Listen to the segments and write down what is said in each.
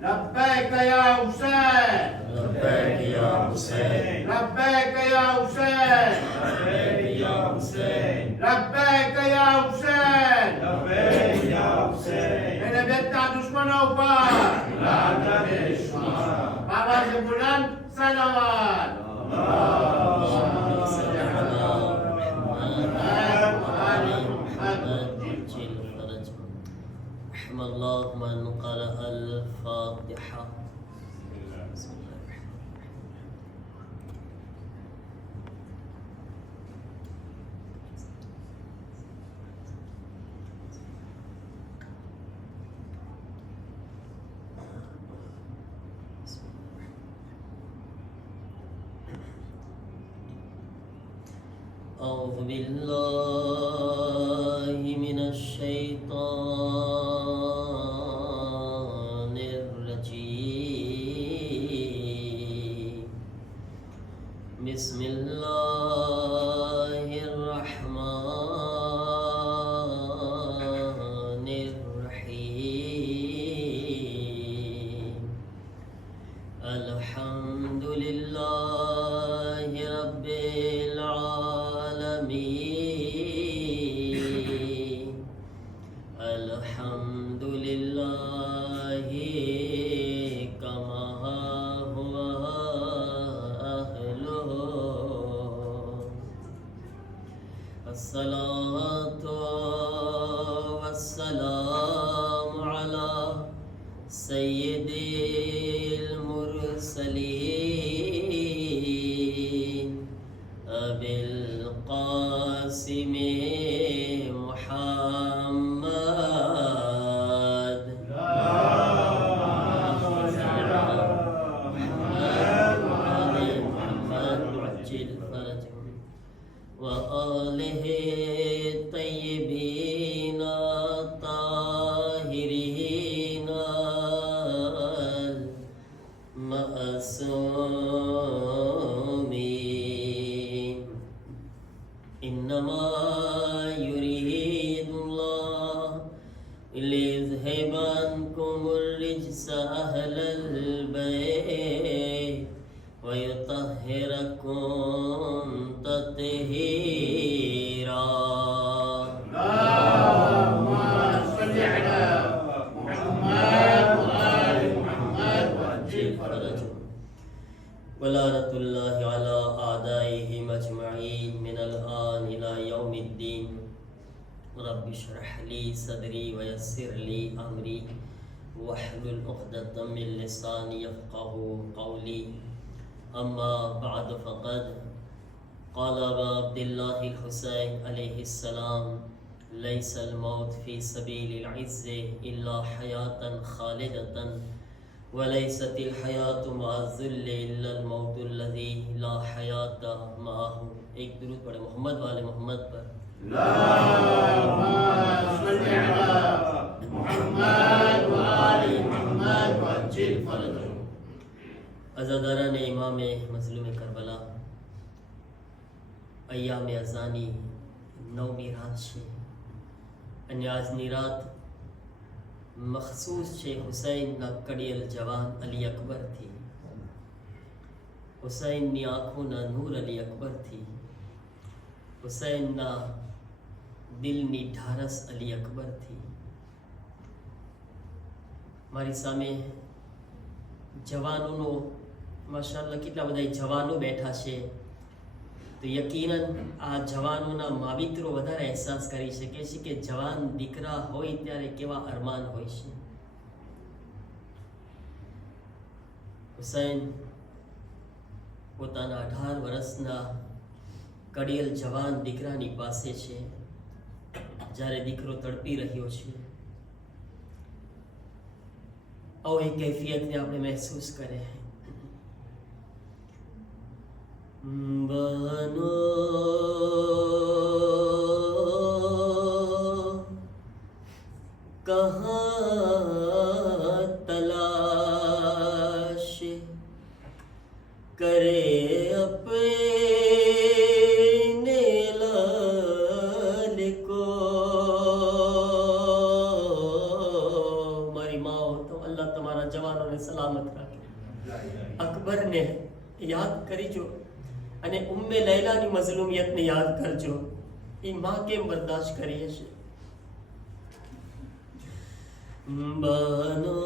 لبيك يا حسين لبيك يا حسين لبيك يا حسين لبيك يا حسين لبيك يا حسين لبيك يا حسين मैंने बेटा दुश्मनों पर लानत दुश्मन आवाज बुलंद सलावत اللهم صل على محمد عجل فرجهم. رحم الله من قرأ الفاتحة. بسم الله الرحمن الرحيم. أعوذ بالله من الشيطان الرجيم. بسم الله الرحمن الرحيم. الحمد لله رب العالمين. الحمد لله كما هو أهله. الصلاة والسلام على سيد المرسلين أبي القاسم محمد. اللهم صل على محمد وآل محمد وعجل فرجهم وآله الطيبين الطاهرين المعصومين. إنما يريد الله ليذهب عنكم الرجس أهل البيت ويطهركم تطهيرا. اللهم صل على محمد وآل محمد وعجل فرجهم. ولعنة الله على أعدائهم أجمعين من الآن إلى يوم الدين. رب اشرح لي صدري ويسر لي أمري واحلل عقدة من لساني يفقه قولي. أما بعد فقد قال أبا عبد الله الحسين عليه السلام: ليس الموت في سبيل العز إلا حياة خالدة وليست الحياة مع الذل إلا الموت الذي لا حياة معه. एक दुरूद पढ़े मोहम्मद वाले मोहम्मद पर. اللهم صل على محمد وآل محمد وعجل فرجهم. अज़ादारान इमाम मज़लूम करबला अय्याम अज़ानी नौमी रात છે અને આજની રાત મખસૂસ છે હુસૈનના કડિયલ જવાન અલી અકબરથી. હુસૈનની આંખોના નૂર અલી અકબરથી. હુસૈનના દિલની ઢારસ અલી અકબરથી. મારી સામે જવાનોનો માશાઅલ્લાહ કેટલા બધા જવાનો બેઠા છે તો યકીનન આ જવાનોના માવિત્રો વધારે અહેસાસ કરી શકે છે કે જવાન દીકરા હોય ત્યારે કેવા અરમાન હોય છે. હુસૈન પોતાના 18 વર્ષના કડિયલ જવાન દીકરાની પાસે છે જ્યારે દીકરો તડપી રહ્યો છે. આવો એ કૈફિયતને આપણે મહેસૂસ કરે. बनो कहाँ तलाश करे अपने लाल को. મારી માઓ તો અલ્લાહ તમારા અમારા જવાનોને સલામત રાખે. અકબરને યાદ કરીજો અને ઉમ્મે લૈલાની મઝલૂમિયતને યાદ કરજો. એ માં કેમ બર્દાશ્ત કરી હશે. બનો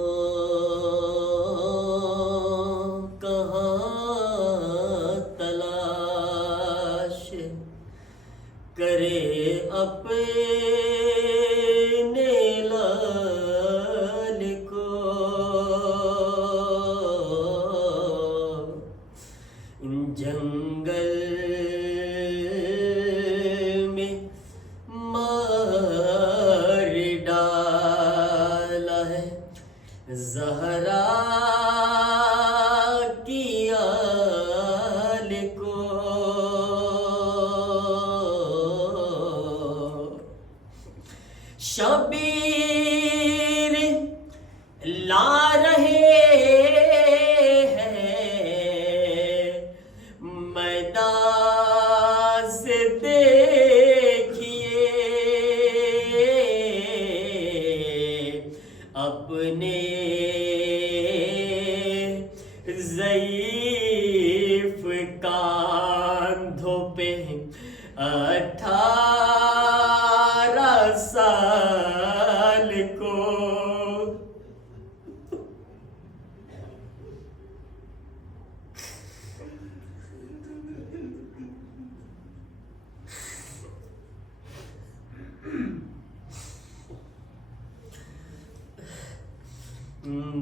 કહા તલાશ કરે अपने लाल को, जंगल में मार डाला है ज़हरा की आल को. शबीर ला रहे हैं मैदान से, देखिए अपने ज़ईफ़ कांधों पे 18 साल को.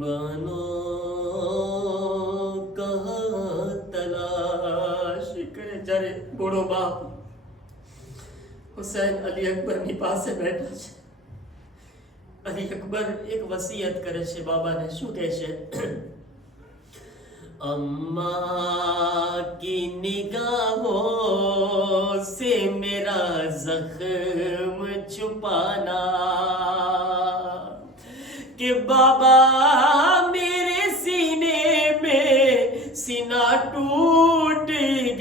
बनो कहाँ तलाश करे. જ્યારે ઘોડો બાપ હુસૈન અલી અકબરની પાસે બેઠા છે. અલી અકબર એક વસિયત કરે છે બાબાને. શું કહે છે? अम्मा की निगाहों से मेरा जख्म छुपाना, कि बाबा मेरे सीने में सीना टूट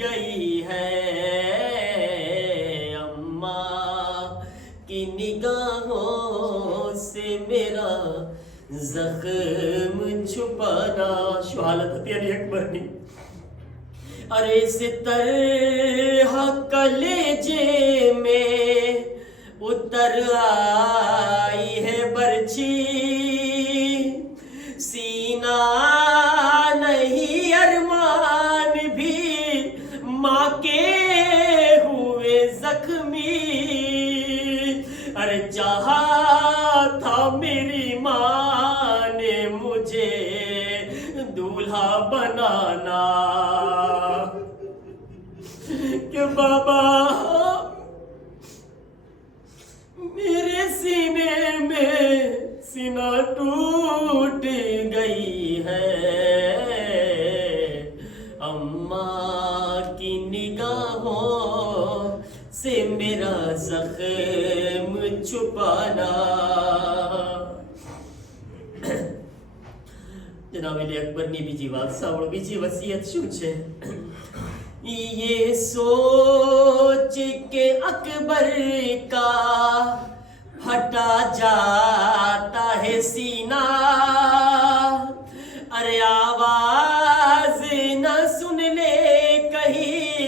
गई है. अम्मा की निगाहों से मेरा जख्म छुपाना. શું હાલત હતી અલી અકબરની. अरे इस तरह कलेजे में उतर आई है बर्छी, सीना नहीं अरमान भी माँ के हुए जख्मी. अरे चाहा था मेरी माँ ने मुझे दूल्हा बनाना, कि बाबा मेरे सीने में सीना टूट गई है. अम्मा की निगाहों से मेरा जख्म छुपाना. जनाब अली अकबરની બીજી વાત સાંભળો. બીજી વસિયત શું છે? ये सोच के अकबर का फटा जाता है सीना, अरे आवाज न सुन ले कहीं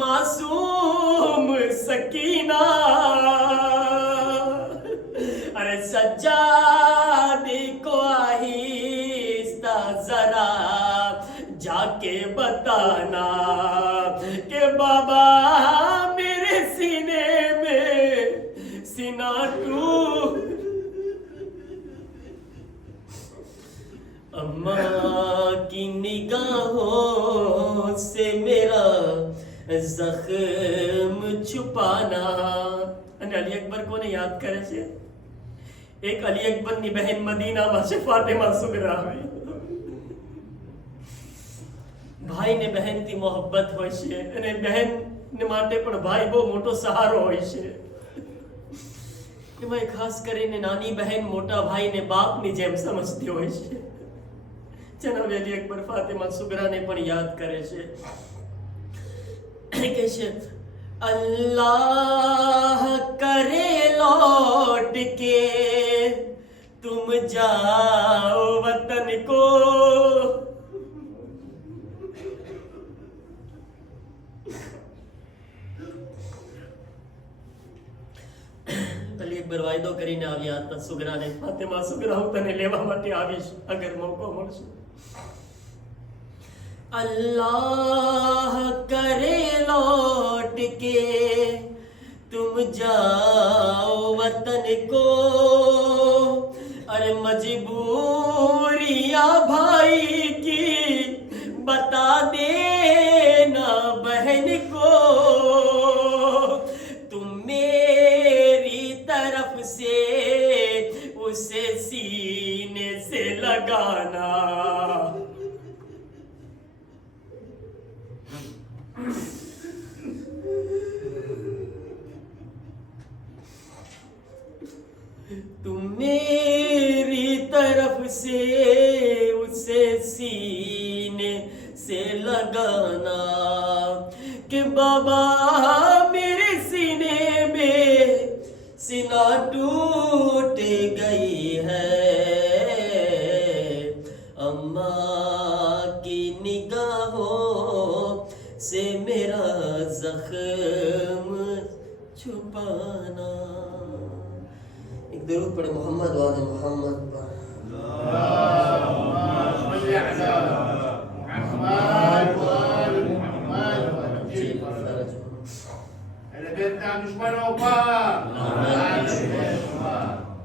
मासूम सकीना. अरे सज्जाद को आहिस्ता जरा जाके बताना, कि बाबा मेरे सीने में सीना टूट. अम्मा की निगाहों से मेरा जख्म छुपाना. અને અલી અકબર કોને યાદ કરે છે? એક અલી અકબરની બહેન મદીનામાં છે, ફાતિમા સુગરા. ભાઈ ને બહેન થી મોહબ્બત હોય છે, અને બહેન ને માટે પણ ભાઈ બહુ મોટો સહારો હોય છે. એમાં ખાસ કરીને નાની બહેન મોટા ભાઈને બાપની જેમ સમજતી હોય છે. જનાબ અલી અકબર ફાતિમા સુગરાને પણ યાદ કરે છે. કહે છે अल्लाह करे लौट के तुम जाओ वतन को, અલી અકબર વાયદો કરીને આવ્યા હતા સુગરાને, ફાતિમા સુગરા હું તને લેવા માટે આવીશ અગર મોકો મળશે. अल्लाह करे लौट के तुम जाओ वतन को, अरे मजबूरियां भाई की बता देना बहन को, तुम मेरी तरफ से उसे सीने से लगाना. तुम मेरी तरफ से उसे सीने से लगाना कि बाबा मेरे सीने में सीना टूट गई है, अम्मा की निगाहों से मेरा जख्म छुपाना. एक दरूद पढ़े मोहम्मद वाले मोहम्मद पर.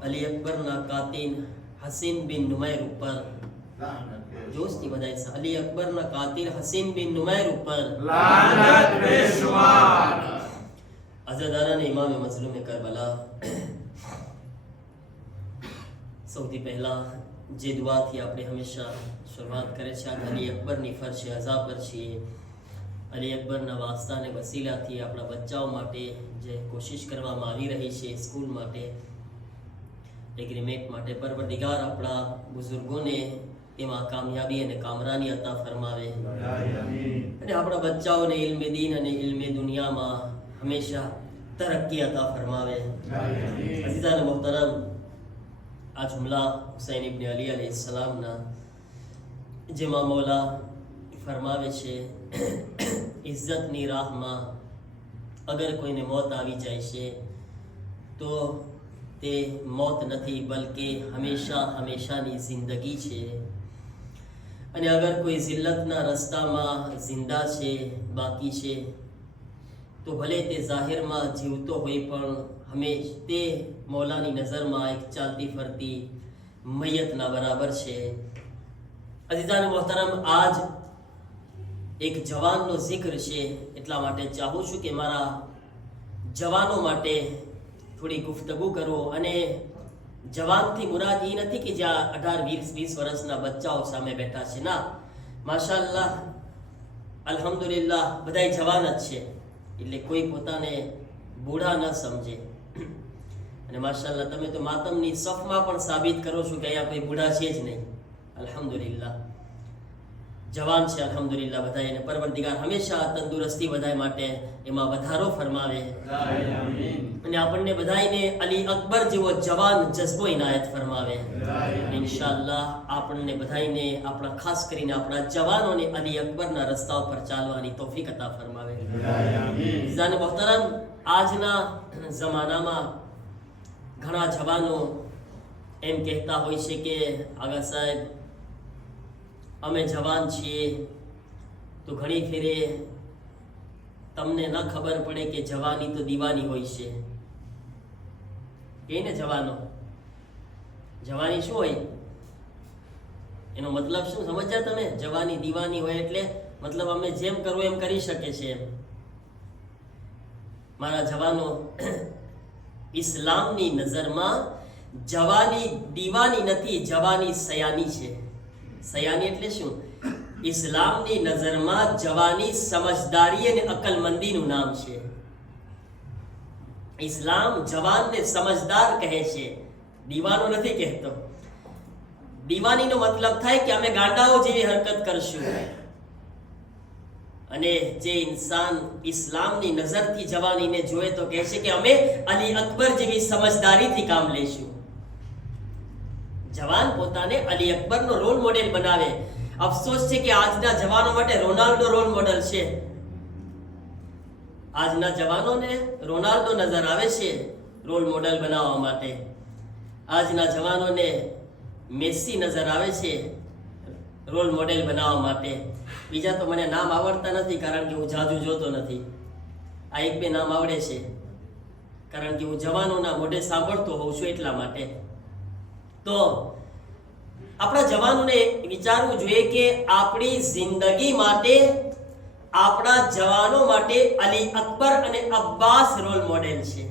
अली अकबर ना कातिल हसीन बिन नुमैर ऊपर दोस्ती बधाई सा. अली अकबर ना कातिल हसीन बिन नुमैर ऊपर लानत बेशुमार. अज़ादारान इमाम मज़लूम करबला સૌથી પહેલા જે દુઆથી આપણે હંમેશા શરૂઆત કરે છે, આ અલી અકબરની ફરશે અઝા પર છીએ. અલી અકબરના વાસ્તાને વસીલાથી આપણા બચ્ચાઓ માટે જે કોશિશ કરવામાં આવી રહી છે સ્કૂલ માટે, એગ્રીમેન્ટ માટે, પરવરદિગાર આપણા બુઝુર્ગોને એમાં કામયાબી અને કામરાની અતા ફરમાવે અને આપણા બચ્ચાઓને ઇલ્મે દીન અને ઇલ્મે દુનિયામાં હંમેશા તરક્કી અતા ફરમાવે. અઝીઝાન મોહતરમ, આ જુમલા હુસૈન ઇબ્ન અલી अलैहिस्सलामના જેમાં મૌલા ફરમાવે છે ઇજ્જતની રાહમાં અગર કોઈને મોત આવી જાય છે તો તે મોત નથી બલકે હંમેશા હંમેશાની જિંદગી છે. અને અગર કોઈ જિલ્લતના રસ્તામાં જિંદા છે, બાકી છે, તો ભલે તે જાહેરમાં જીવતો હોય પણ હંમેશ તે મૌલાની નજરમાં એક ચાલતી ફરતી મૈયતના બરાબર છે. અઝીઝાન મોહતરમ, આજ એક જવાનનો જિક્ર છે, એટલા માટે ચાહું છું કે મારા જવાનો માટે થોડી ગુફ્તગુ કરો. અને જવાનથી મુરાદ એ નથી કે જ્યાં 18-20 વર્ષના બચ્ચાઓ સામે બેઠા છે, ના, માશાઅલ્લાહ અલ્હમ્દુલિલ્લાહ બધાય જવાન જ છે, એટલે કોઈ પોતાને બૂઢા ન સમજે. અને માશાઅલ્લાહ તમે તો માતમની સફમાં પણ સાબિત કરો છો કે અહીંયા કોઈ બુઢા છે જ નહીં. અલ્હમ્દુલિલ્લાહ જવાન છે અલ્હમ્દુલિલ્લાહ બધાય. અને પરવરદિગાર હંમેશા તંદુરસ્તી બધાય માટે એમાં વધારો ફરમાવે અને આપણને બધાયને અલી અકબર જેવો જવાન જઝ્બો ઇનાયત ફરમાવે. ઇન્શાઅલ્લાહ આપણને બધાયને, આપણા ખાસ કરીને આપણા જવાનોને અલી અકબરના રસ્તા પર ચાલવાની તૌફીક અતા ફરમાવે. જાન મોહતરમ, આજના જમાનામાં ઘણા જવાનો એમ કહેતા હોય છે કે આગા સાહેબ અમે જવાન છીએ તો ઘણી ફેરે તમને ન ખબર પડે કે જવાની તો દીવાની હોય છે. કે ને જવાનો જવાની શું હોય એનો મતલબ શું સમજ્યા તમે? જવાની દીવાની હોય એટલે મતલબ અમે જેમ કરવું એમ કરી શકે છે એમ. મારા જવાનો, ઇસ્લામની નજરમાં જવાની દીવાની નથી, જવાની સયાની છે. સયાની એટલે શું? ઇસ્લામની નજરમાં જવાની સમજદારી અને અકલમંદીનું નામ છે. ઇસ્લામ જવાનને સમજદાર કહે છે, દીવાનો નથી કહેતો. દીવાનીનો મતલબ થાય કે અમે ગાંડાઓ જેવી હરકત કરશું. અને જે ઇન્સાન ઇસ્લામની નજરથી જવાનીને જોએ તો કહે છે કે અમે અલી અકબર જેવી સમજદારીથી કામ લઈશું. જવાન પોતાને અલી અકબરનો રોલ મોડેલ બનાવે. અફસોસ છે કે આજના જવાનો માટે રોનાલ્ડો રોલ મોડેલ છે. આજના જવાનોને રોનાલ્ડો નજર આવે છે રોલ મોડેલ બનાવવા માટે. આજના જવાનોને મેસી નજર આવે છે રોલ મોડેલ બનાવવા માટે. બીજા તો મને નામ આવડતા નથી, કારણ કે હું જાજુ જોતો નથી. આ એક બે નામ આવડે છે, કારણ કે હું જવાનોના મોઢે સાંભળતો હોઉં છું એટલા માટે. તો આપણા જવાનોને વિચારવું જોઈએ કે આપણી જિંદગી માટે, આપણા જવાનો માટે અલી અકબર અને અબ્બાસ રોલ મોડેલ છે.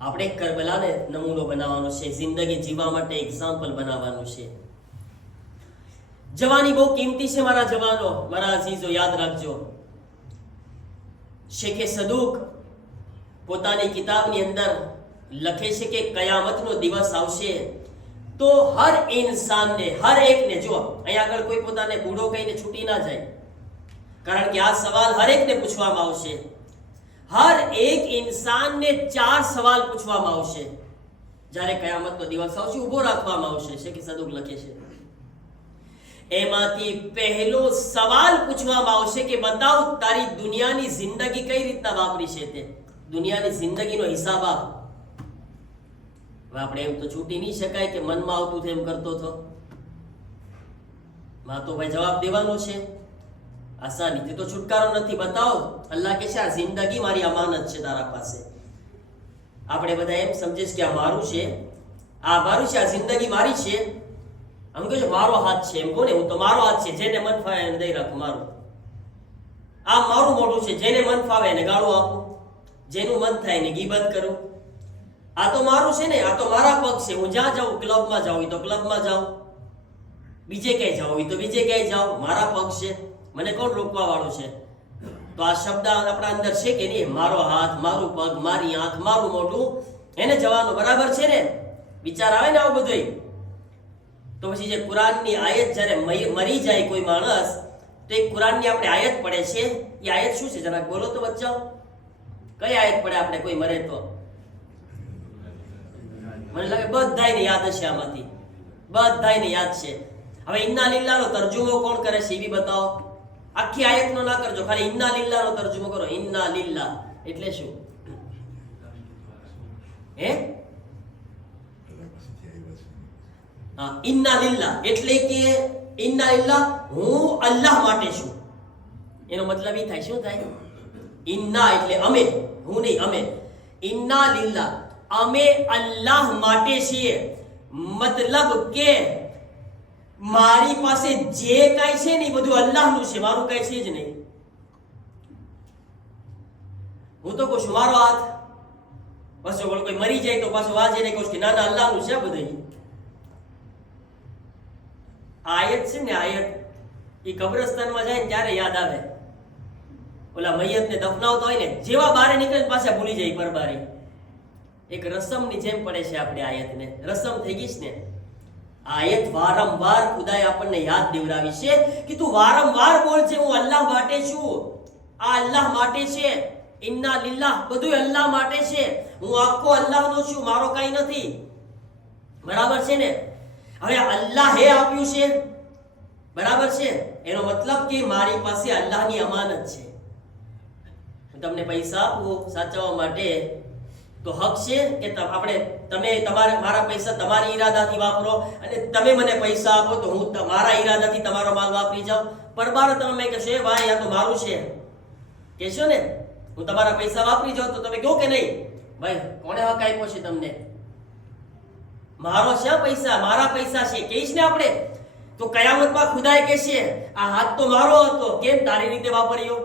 આપણે કરબલાને નમૂનો બનાવવાનો છે, જિંદગી જીવવા માટે એક્ઝામ્પલ બનાવવાનું છે. જવાની બહુ કિંમતી છે મારા જવાનો, મારા અઝીઝો, યાદ રાખજો. શેખે સદુક પોતાની કિતાબની અંદર લખે છે કે કયામતનો દિવસ આવશે તો હર ઇન્સાનને, હર એકને, જો અહીંયા આગળ કોઈ પોતાને બૂઢો કહીને છૂટી ના જાય, કારણ કે આ સવાલ હર એકને પૂછવામાં આવશે. હર એક ઇન્સાનને 4 સવાલ પૂછવામાં આવશે જ્યારે કયામતનો દિવસ આવશે, ઊભો રાખવામાં આવશે. શેખ સદુક લખે છે એમાંથી પહેલો સવાલ પૂછવામાં આવશે કે બતાવ તારી દુનિયાની જિંદગી કઈ રીતના વાપરી છે, તે દુનિયાની જિંદગીનો હિસાબ આપ. હવે આપણે એમ તો છૂટી નહીં શકાય કે મનમાં આવતું તેમ કરતો હતો. માં તો ભાઈ જવાબ દેવાનો છે, આસાનીથી તો છુટકારો નથી. બતાવો. અલ્લાહ કે છે આ જિંદગી મારી અમાનત છે તારા પાસે. આપણે બધા એમ સમજીશ કે આ મારું છે, આ મારું છે, આ જિંદગી મારી છે. આમ કહે છે મારો હાથ છે, એમ કોને? હું તો મારો હાથ છે, જેને મન ફાવે એને દઈ રાખું મારું. આ મારું મોઢું છે, જેને મન ફાવે એને ગાળું આપું, જેનું મન થાય એને ગીબત કરું. આ તો મારું છે ને, આ તો મારા પગ છે. હું જ્યાં જાઉં, ક્લબમાં જાઉં તો ક્લબમાં જાઉં, બીજે ક્યાંય જાઉં હોય તો બીજે ક્યાંય જાઉં, મારા પગ છે, મને કોણ રોકવા વાળું છે? તો આ શબ્દ આપણા અંદર છે કે નહીં? મારો હાથ, મારું પગ, મારી આંખ, મારું મોઢું, એને જવાનું બરાબર છે ને? વિચાર આવે ને આવું બધું? તો પછી જે કુરાનની આયત જ્યારે મરી જાય કોઈ માણસ, તો એક કુરાનની આપણે આયત પડે છે. એ આયત શું છે જરાક બોલો તો બચ્ચાઓ? કઈ આયત પડે આપણે કોઈ મરે તો? મને લાગે બધાયને યાદ હશે, આમાંથી બધાયને યાદ છે. હવે ઇન્ના લિલ્લાહનો તર્જુમો કોણ કરે છે એ બી બતાવો. આખી આયતનો ના કરજો, ખાલી ઇન્ના લિલ્લાહનો તર્જુમો કરો. ઇન્ના લિલ્લાહ એટલે શું? હે? હા, ઇન્ના લિલ્લાહ એટલે કે ઇન્ના લિલ્લાહ, હું અલ્લાહ માટે છું. એનો મતલબ એ થાય, શું થાય? ઇન્ના એટલે અમે, હું નહીં, અમે. ઇન્ના લિલ્લાહ, અમે અલ્લાહ માટે છીએ. મતલબ કે મારી પાસે જે કાંઈ છે ને એ બધું અલ્લાહનું છે, મારું કાંઈ છે જ નહીં. હું તો કહું છું મારો હાથ, પાછો કોઈ મરી જાય તો પાછો વાજે કહું કે ના ના અલ્લાહનું છે બધું. આયત છે ને, આયત એ કબ્રસ્તાનમાં જાય ને ત્યારે યાદ આવે. ઓલા મૈયતને દફનાવતા હોય ને, જેવા બારે નીકળે પાછા ભૂલી જાય પરબારી. એક રસમની જેમ પડે છે આપણે આયતને. રસમ થઈ ગઈ છે ને. આયત વારંવાર ખુદાએ આપણને યાદ દેવરાવી છે કે તું વારંવાર બોલ છે હું અલ્લાહ માટે છું, આ અલ્લાહ માટે છે. ઇન્ના લિલ્લાહ, બધું અલ્લાહ માટે છે. હું આખો અલ્લાહનો છું, મારો કાંઈ નથી. બરાબર છે ને? હવે અલ્લાહે આપ્યું છે, બરાબર છે? એનો મતલબ કે મારી પાસે અલ્લાહની અમાનત છે. હું તમને પૈસા આપું સાચવવા માટે તો હક છે કે તમે મારા પૈસા તમારી ઈરાદાથી વાપરો, અને તમે મને પૈસા આપો તો હું તમારા ઈરાદાથી તમારો માલ વાપરી જાઉં. પરબાર તમે કહેશો એ ભાઈ આ તો મારું છે, કહેશો ને? હું તમારા પૈસા વાપરી જાઉં તો તમે કહો કે નહીં ભાઈ કોણે હક આપ્યો છે તમને? મારો છે પૈસા, મારા પૈસા છે, કહીશ ને આપણે. તો કયામતમાં ખુદાએ કહેશે આ હાથ તો મારો હતો, કેમ તારી રીતે વાપર્યો?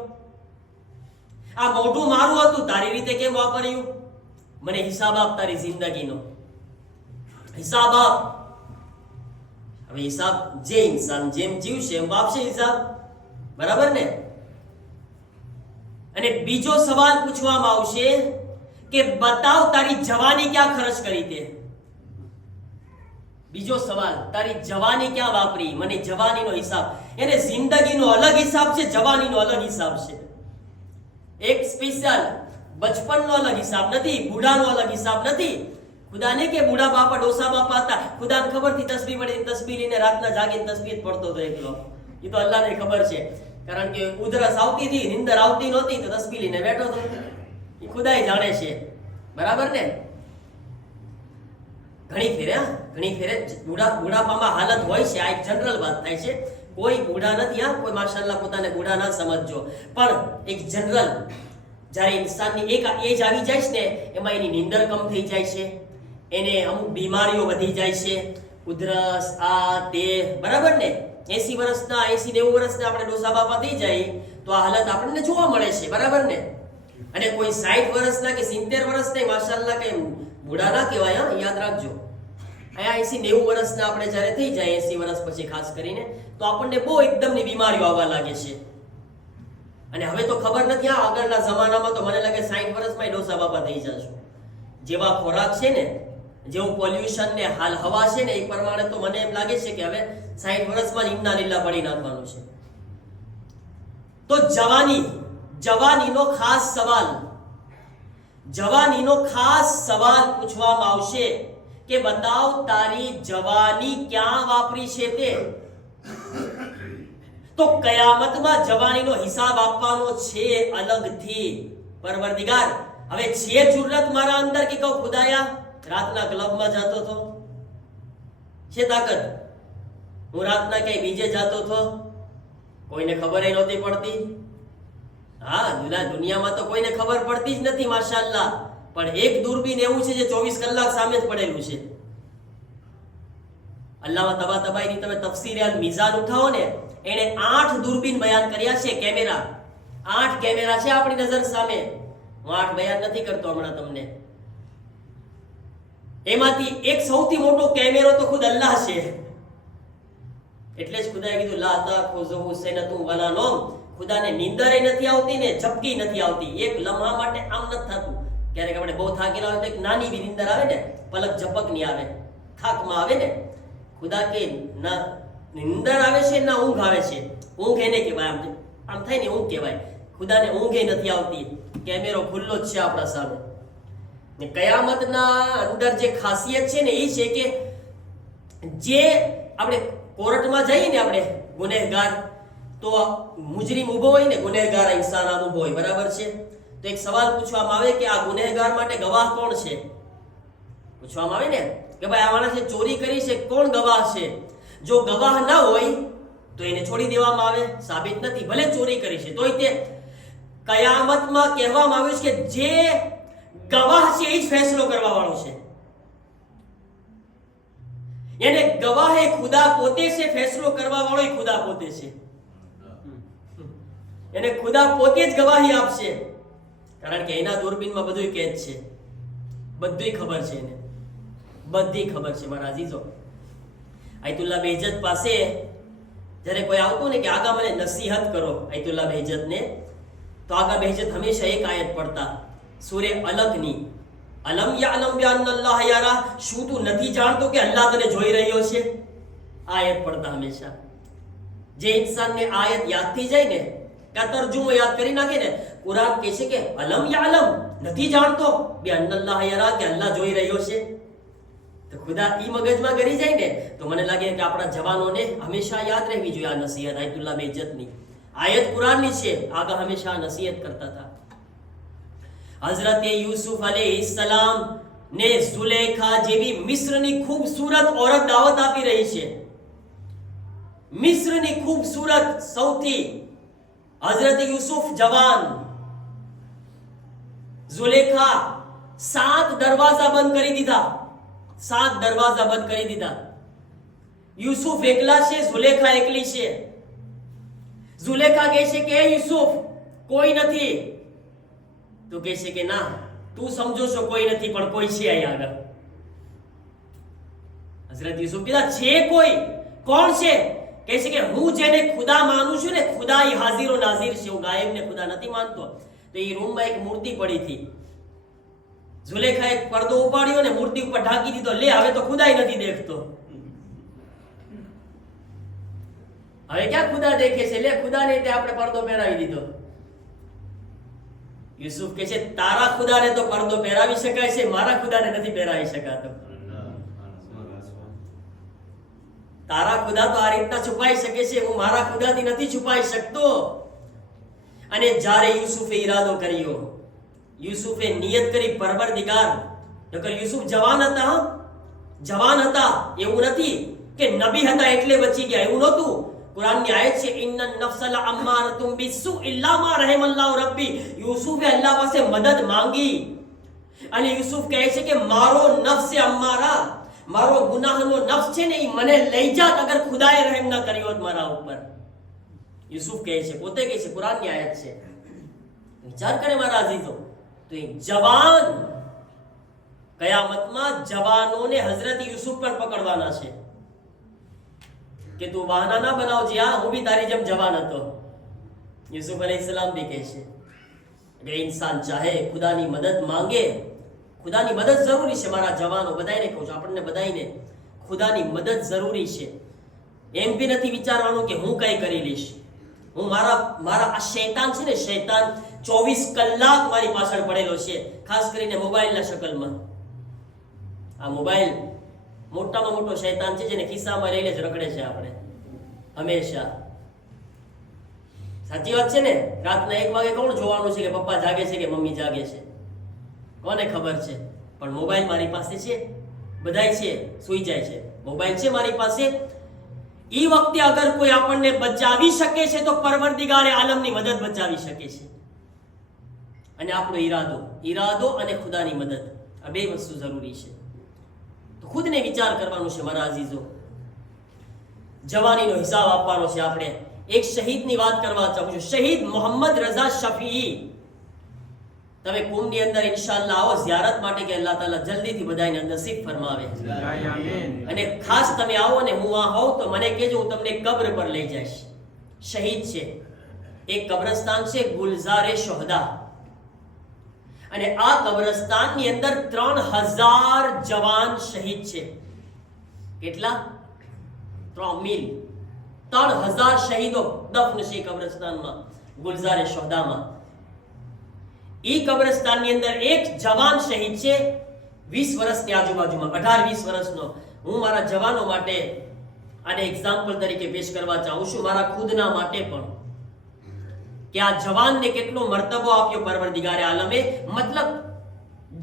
આ મોઢું મારું હતું, તારી રીતે કેમ વાપર્યું? મને હિસાબ આપ, તારી જિંદગીનો હિસાબ આપ. હવે હિસાબ જે ઇન્સાન જેમ જીવશે એમ આપશે હિસાબ, બરાબર ને? અને બીજો સવાલ પૂછવામાં આવશે કે બતાવ તારી જવાની ક્યાં ખર્ચ કરી તે. બીજો સવાલ, તારી જવાની ક્યાં વાપરી? મને જવાનીનો હિસાબ. એને જિંદગીનો અલગ હિસાબ છે, જવાનીનો અલગ હિસાબ છે. એક સ્પેશિયલ બચપનનો અલગ હિસાબ નથી, બુઢાનો અલગ હિસાબ નથી. ખુદાને કે બુઢા બાપા ડોસા બાપા હતા, ખુદાને ખબર થી તસ્બીહ પડી, તસ્બીહ લઈને રાતના જાગીને તસ્બીહ પડતો હતો એકલો. એ તો અલ્લાહને ખબર છે, કારણ કે ઉધરસ આવતી હતી, નિંદર આવતી નહોતી, તો તસ્બીહ લઈને બેઠો હતો. એ ખુદાય જાણે છે, બરાબર ને? ઘણી ફેરે બુઢાપામાં હાલત હોય છે. આ એક જનરલ વાત થાય છે, કોઈ બુઢા નથી, હા, કોઈ માશાઅલ્લાહ પોતાને બુઢા ના સમજજો, પણ એક જનરલ જ્યારે ઇન્સાનની એક એજ આવી જાય છે ને, એમાં એની નીંદર કમ થઈ જાય છે, એને અમુક બીમારીઓ વધી જાય છે, ઉધરસ આ તે, બરાબર ને? 80 વર્ષના 80-90 વર્ષના આપણે ડોસા બાપા થઈ જાય તો આ હાલત આપણને જોવા મળે છે, બરાબર ને? અને કોઈ 60 વર્ષના કે 70 વર્ષના માશાઅલ્લાહ કે બુઢા ના કહેવાય, હા, યાદ રાખજો. અહીંયા 80-90 વર્ષના આપણે જ્યારે થઈ જાય, 80 વર્ષ પછી ખાસ કરીને, તો આપણને બહુ એકદમની બીમારીઓ આવવા લાગે છે. અને હવે તો ખબર નથી, આ આગળના જમાનામાં તો મને લાગે 60 વર્ષમાં ડોસા બાપા થઈ જશે. જેવા ખોરાક છે ને, જેવું પોલ્યુશન ને હાલ હવા છે ને, એ પ્રમાણે તો મને એમ લાગે છે કે હવે 60 વર્ષમાં જ ઇન્ના લીલા પડી નાખવાનું છે. તો જવાનીનો ખાસ સવાલ પૂછવામાં આવશે કે બતાવ તારી જવાની ક્યાં વાપરી છે તે. તો કયામતમાં જવાનીનો હિસાબ આપવાનો છે અલગથી. પરવરદિગાર, હવે છે જુરત મારા અંદર કે કહું ખુદાયા રાતના ક્લબમાં જતો હતો, છે તાકાત હું રાતના ક્યાંય બીજે જતો હતો, કોઈને ખબર નહોતી પડતી. હા, દુનિયામાં તો કોઈને ખબર પડતી જ નથી માશાઅલ્લાહ, પણ એક દૂરબીન એવું છે જે 24 કલાક સામે જ પડેલું છે. અલ્લામા તબાતબાઈની તમે તફસીર અલ મિઝાન ઉઠાવો ને, એને 8 દૂરબીન બયાન કર્યા છે. કેમેરા 8 કેમેરા છે આપણી નજર સામે. હું 8 બયાન નથી કરતો હમણાં તમને. એમાંથી એક સૌથી મોટો કેમેરો તો ખુદ અલ્લાહ છે. એટલે જ ખુદાએ કીધું લા તાખુઝુહુ સિનતુન વલા નૌમ. ખુદાને નીંદરે નથી આવતી ને ઝપકી નથી આવતી. એક લમ્હા માટે આમ નથી થતું. ક્યારેક આપણે બહુ થાકેલા હોય તો એક નાની બી નીંદર આવે ને, પલક ઝપકની આવે, થાકમાં આવે ને. ખુદા કે ના નીંદર આવે છે ના ઊંઘ આવે છે. ઊંઘ એને કહેવાય, આમ થાય ને ઊંઘ કહેવાય. ખુદાને ઊંઘ નથી આવતી. કેમેરો ખુલ્લો જ છે આપણા સામે. ને કયામતના અંદર જે ખાસિયત છે ને એ છે કે જે આપણે કોર્ટમાં જઈએ ને, આપણે ગુનેહગાર, તો મુજરીમ ઊભો હોય ને, ગુનેહગાર ઇન્સાન ઊભો હોય, બરાબર છે? તો એક સવાલ પૂછવામાં આવે કે આ ગુનેહગાર માટે ગવાહ કોણ છે? પૂછવામાં આવે ને કે ભાઈ આ માણસે ચોરી કરી છે, કોણ ગવાહ છે? જો ગવાહ ના હોય તો એને છોડી દેવામાં આવે, સાબિત નથી, ભલે ચોરી કરી છે તોય. તે કયામતમાં કહેવામાં આવ્યું છે કે જે ગવાહ છે એ જ ફેસલો કરવા વાળો છે. એને ગવાહ એ ખુદા પોતે છે, ફેસલો કરવા વાળો એ ખુદા પોતે છે. એને ખુદા પોતે જ ગવાહી આપશે, કારણ કે એના દૂરબીનમાં બધું કેદ છે, બધું ખબર છે એને, બધી ખબર છે. મારા અઝીઝો, આયતુલ્લાહ બેહજત પાસે જ્યારે કોઈ આવતું ને કે આગા મને નસીહત કરો આયતુલ્લાહ બેહજતને, તો આગા બેહજત હંમેશા એક આયત પડતા સૂરે અલકની, અલમ યઅલમ બિઅન્નલ્લાહ યરા. શું તું નથી જાણતો કે અલ્લાહ તને જોઈ રહ્યો છે? આયત પડતા હંમેશા. જે ઇન્સાનને આયત યાદ થઈ જાય ને, કે તર્જુમો યાદ કરી નાખે ને, કુરાન કહે છે કે અલમ યઅલમ, નથી જાણતો બિઅન્નલ્લાહ યરા, કે અલ્લાહ જોઈ રહ્યો છે. તો ખુદા ઈ મગજમાં કરી જાય ને, તો મને લાગે કે આપણા જવાનોને હંમેશા યાદ રહેવી જોઈએ આ નસીહત આયતુલ્લાહ બેહજતની. આયત કુરાનની છે, આગળ હંમેશા નસીહત કરતા હતા. હઝરત યુસુફ અલૈહિસ્સલામ ને ઝુલેખા જેવી મિસ્રની ખૂબસૂરત ઓરત દાવત આપી રહી છે. મિસ્રની ખૂબસૂરત સૌથી હઝરત યુસુફ જવાન, ઝુલેખા 7 દરવાજા બંધ કરી દીધા. 7 દરવાજા બંધ કરી દીધા. યુસુફ એકલા છે, ઝુલેખા એકલી છે. ઝુલેખા કહે છે કે યુસુફ કોઈ નથી, તો કહે છે કે ના તું સમજો છો કોઈ નથી, પણ કોઈ છે અહીં આગળ. હઝરત યુસુફ કીધા છે કોઈ, કોણ છે? કહે છે કે હું જેને ખુદા માનું છું ને, ખુદા એ હાજિરો નાઝિર છે, હું ગાયબને ખુદા નથી માનતો. તો એ રૂમમાં એક મૂર્તિ પડી હતી. ઝુલેખા એક પડદો ઉપાડ્યો ને મૂર્તિ ઉપર ઢાંકી દીધો. લે, હવે તો ખુદાય નથી દેખતો. હવે ક્યાં ખુદા દેખે છે? લે, ખુદાને તે આપણે પડદો પહેરાવી દીધો. યુસુફ કહે છે તારા ખુદાને તો પડદો પહેરાવી શકાય છે, મારા ખુદાને નથી પહેરાવી શકાતો. તારા ખુદા તો આ રીતના છુપાઈ શકે છે, હું મારા ખુદાથી નથી છુપાઈ શકતો. અને જ્યારે યુસુફે ઈરાદો કર્યો, યુસુફે નિયત કરી પરવરદિગાર, નકર યુસુફ જવાન હતા એવું નથી કે નબી હતા એટલે બચી ગયા, એવું નહોતું. કુરાનની આયત છે ઇન્નન નફ્સલ અમ્મારતુમ બિસ્સુ ઇલ્લા મા રહેમલ્લાહુ રબ્બી. યુસુફે અલ્લાહ પાસે મદદ માંગી અને યુસુફ કહે છે કે મારો નફ્સ અમ્મારા, મારો ગુનાહનો નફ્સ છે ને, એ મને લઈ જાત અગર ખુદાએ રહેમ ન કર્યો હોત મારા ઉપર. યુસુફ કહે છે, પોતે કહે છે, કુરાનની આયત છે. વિચાર કરે મારા અઝીઝો, તો એ જવાન, કયામતમાં જવાનોને હઝરત યુસુફ પર પકડવાના છે કે તું બહાના ના બનાવજે, હા હું બી તારી જેમ જવાન હતો. યુસુફ અલૈહિસ્સલામ બી કહે છે અગર ઇન્સાન ચાહે ખુદાની મદદ માંગે, ખુદાની મદદ જરૂરી છે. મારા જવાનો બધાને કહું છું, આપણને બધાને ખુદાની મદદ જરૂરી છે. એમ બી નથી વિચારવાનું કે હું કઈ કરી લઈશ. હું મારા આ શૈતાન છે ને, શૈતાન 24 કલાક મારી પાછળ પડેલો છે, ખાસ કરીને મોબાઈલના શકલમાં. આ મોબાઈલ મોટામાં મોટો શૈતાન છે, જેને ખિસ્સામાં લઈને જ રખડે છે આપણે હંમેશા. સાચી વાત છે ને? રાતના 1 વાગે કોણ જોવાનું છે કે પપ્પા જાગે છે કે મમ્મી જાગે છે? કોને ખબર છે? પણ મોબાઈલ મારી પાસે છે, બધાય છે, સૂઈ જાય છે, મોબાઈલ છે મારી પાસે. ઈ વખતે અગર કોઈ આપણને બચાવી શકે છે તો પરવરદિગારે આલમની મદદ બચાવી શકે છે. અને આપણો ઈરાદો અને ખુદાની મદદ, આ બે વસ્તુ જરૂરી છે. તો ખુદને વિચાર કરવાનો છે મારા અઝીઝો. જવાનીનો હિસાબ આપવાનો છે આપણે. એક શહીદની વાત કરવા ચાહું છું, શહીદ મોહમ્મદ રઝા શફી. તમે કુંભની અંદર ઇન્શાઅલ્લાહ આવો ઝિયારત માટે કે અલ્લાહ તાલા જલ્દીથી બધાને નસીબ ફરમાવે. અને ખાસ તમે આવો ને હું આ હોઉં તો મને કહેજો, હું તમને કબ્ર પર લઈ જઈશ. શહીદ છે, એક કબ્રસ્તાન છે ગુલઝારે શોહદા, અને આ કબ્રસ્તાનની અંદર 3000 જવાન શહીદ છે. કેટલા? 3 મિલ 3000 શહીદો દફન છે કબ્રસ્તાનમાં, ગુલઝારે શોહદામાં. ઈ કબ્રસ્તાનની અંદર એક જવાન શહીદ છે 20 વર્ષની આજુબાજુમાં, 18-20 વર્ષનો. હું મારા જવાનો માટે આને એક્ઝામ્પલ તરીકે પેશ કરવા ચાહું છું, મારા ખુદના માટે પણ, કે આ જવાનને કેટલો મર્તબો આપ્યો પરવરદિગારે આલમે. મતલબ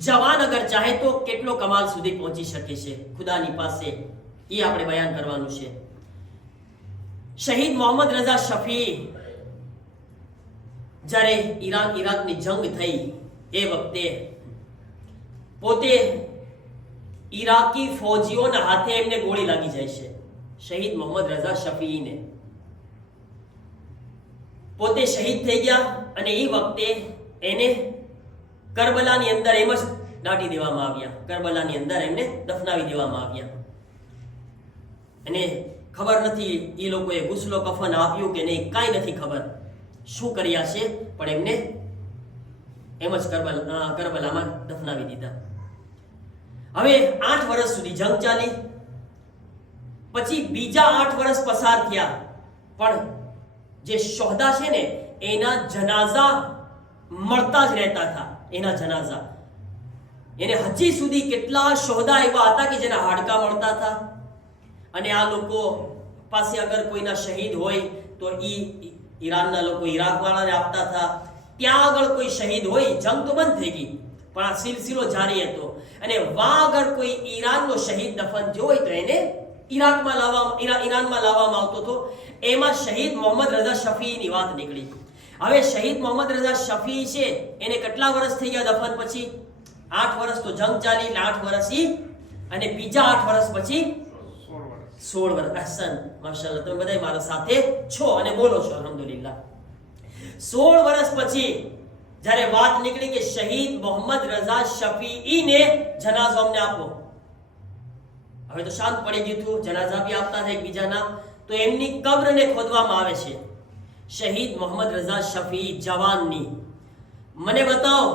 જવાન અગર ચાહે તો કેટલો કમાલ સુધી પહોંચી શકે છે ખુદાની પાસે, એ આપણે બયાન કરવાનું છે. શહીદ મોહમ્મદ રઝા શફી, જ્યારે ઈરાકની જંગ થઈ એ વખતે પોતે ઈરાકી ફૌજીઓના હાથે એમને ગોળી લાગી જાય છે. શહીદ મોહમ્મદ રઝા શફીને પોતે શહીદ થઈ ગયા, અને એ વખતે એને કરબલાની અંદર એમ જ દાટી દેવામાં આવ્યા, કરબલાની અંદર એમને દફનાવી દેવામાં આવ્યા. અને ખબર નથી એ લોકોએ ગુસ્લો કફન આપ્યું કે નહીં, કાંઈ નથી ખબર શું કર્યા છે, પણ એમને એમ જ કરબલામાં દફનાવી દીધા. હવે 8 વર્ષ સુધી જંગ ચાલી, પછી બીજા 8 વર્ષ પસાર થયા, પણ જે શોહદા છે ને એના જનાઝા મળતા જ રહેતા હતા. એના જનાઝા, એને હજી સુધી કેટલા શોહદા એવા હતા કે જેના હાડકા મળતા હતા. અને આ લોકો પાસે અગર કોઈના શહીદ હોય તો ઈરાનના લોકો ઈરાકવાળાને આપતા હતા. ત્યાં આગળ કોઈ શહીદ હોય, જંગ તો બંધ થઈ ગઈ પણ આ સિલસિલો જારી હતો, અને આગળ કોઈ ઈરાનનો શહીદ દફન થયો હોય તો એને ઈરાનમાં લાવવામાં આવતો હતો. એમાં શહીદ મોહમ્મદ રઝા શફીની વાત નીકળી. હવે શહીદ મોહમ્મદ રઝા શફી છે, એને કેટલા વર્ષ થઈ ગયા દફન પછી? 8 વર્ષ તો જંગ ચાલી, એટલે 8 વર્ષ અને બીજા 8 વર્ષ પછી 16 વર્ષ. અહસન, માશાઅલ્લાહ, તમે બધા મારા સાથે છો અને બોલો છો અલ્હમ્દુલિલ્લાહ. 16 વર્ષ પછી જ્યારે વાત નીકળી કે શહીદ મોહમ્મદ રઝા શફીને જનાઝો અમને આપો, હવે તો શાંત પડી ગયું હતું, જનાઝા બી આપતા હતા એકબીજાના. તો એમની કબ્રને ખોદવામાં આવે છે, શહીદ મોહમ્મદ રઝા શફી જવાનની. મને બતાવો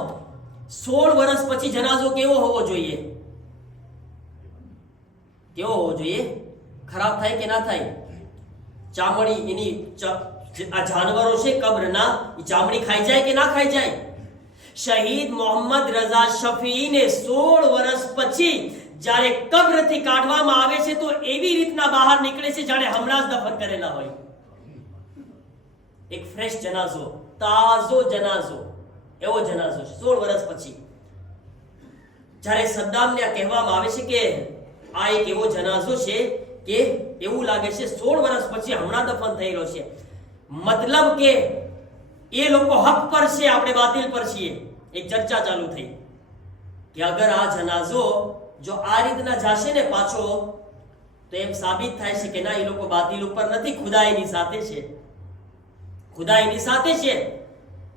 16 વર્ષ પછી જનાઝો કેવો હોવો જોઈએ? કેવો હોવો જોઈએ? ખરાબ થાય કે ના થાય? ચામડી એની આ જાનવરો છે કબ્રના, એ ચામડી ખાઈ જાય કે ના ખાઈ જાય? શહીદ મોહમ્મદ રઝા શફીને 16 વર્ષ પછી જ્યારે કબ્રથી કાઢવામાં આવે છે તો એવી રીતના બહાર નીકળે છે જાણે હમણાં જ દફન કરેલા હોય. એક ફ્રેશ જનાઝો, તાજો જનાઝો, એવો જનાઝો 16 વર્ષ પછી. જ્યારે સદ્દામને આ કહેવામાં આવે છે કે આ એક એવો જનાઝો છે કે એવું લાગે છે 16 વર્ષ પછી હમણાં દફન થઈ રહ્યો છે. મતલબ કે એ લોકો હક પર છે, આપણે બાતિલ પર છીએ. એક ચર્ચા ચાલુ થઈ કે અગર આ જનાઝો જો આ રીતના જાશે ને પાછો તો એમ સાબિત થાય છે કે ના, એ લોકો બાતિલ ઉપર નથી, ખુદાઈની સાથે છે, ખુદાઈની સાથે છે.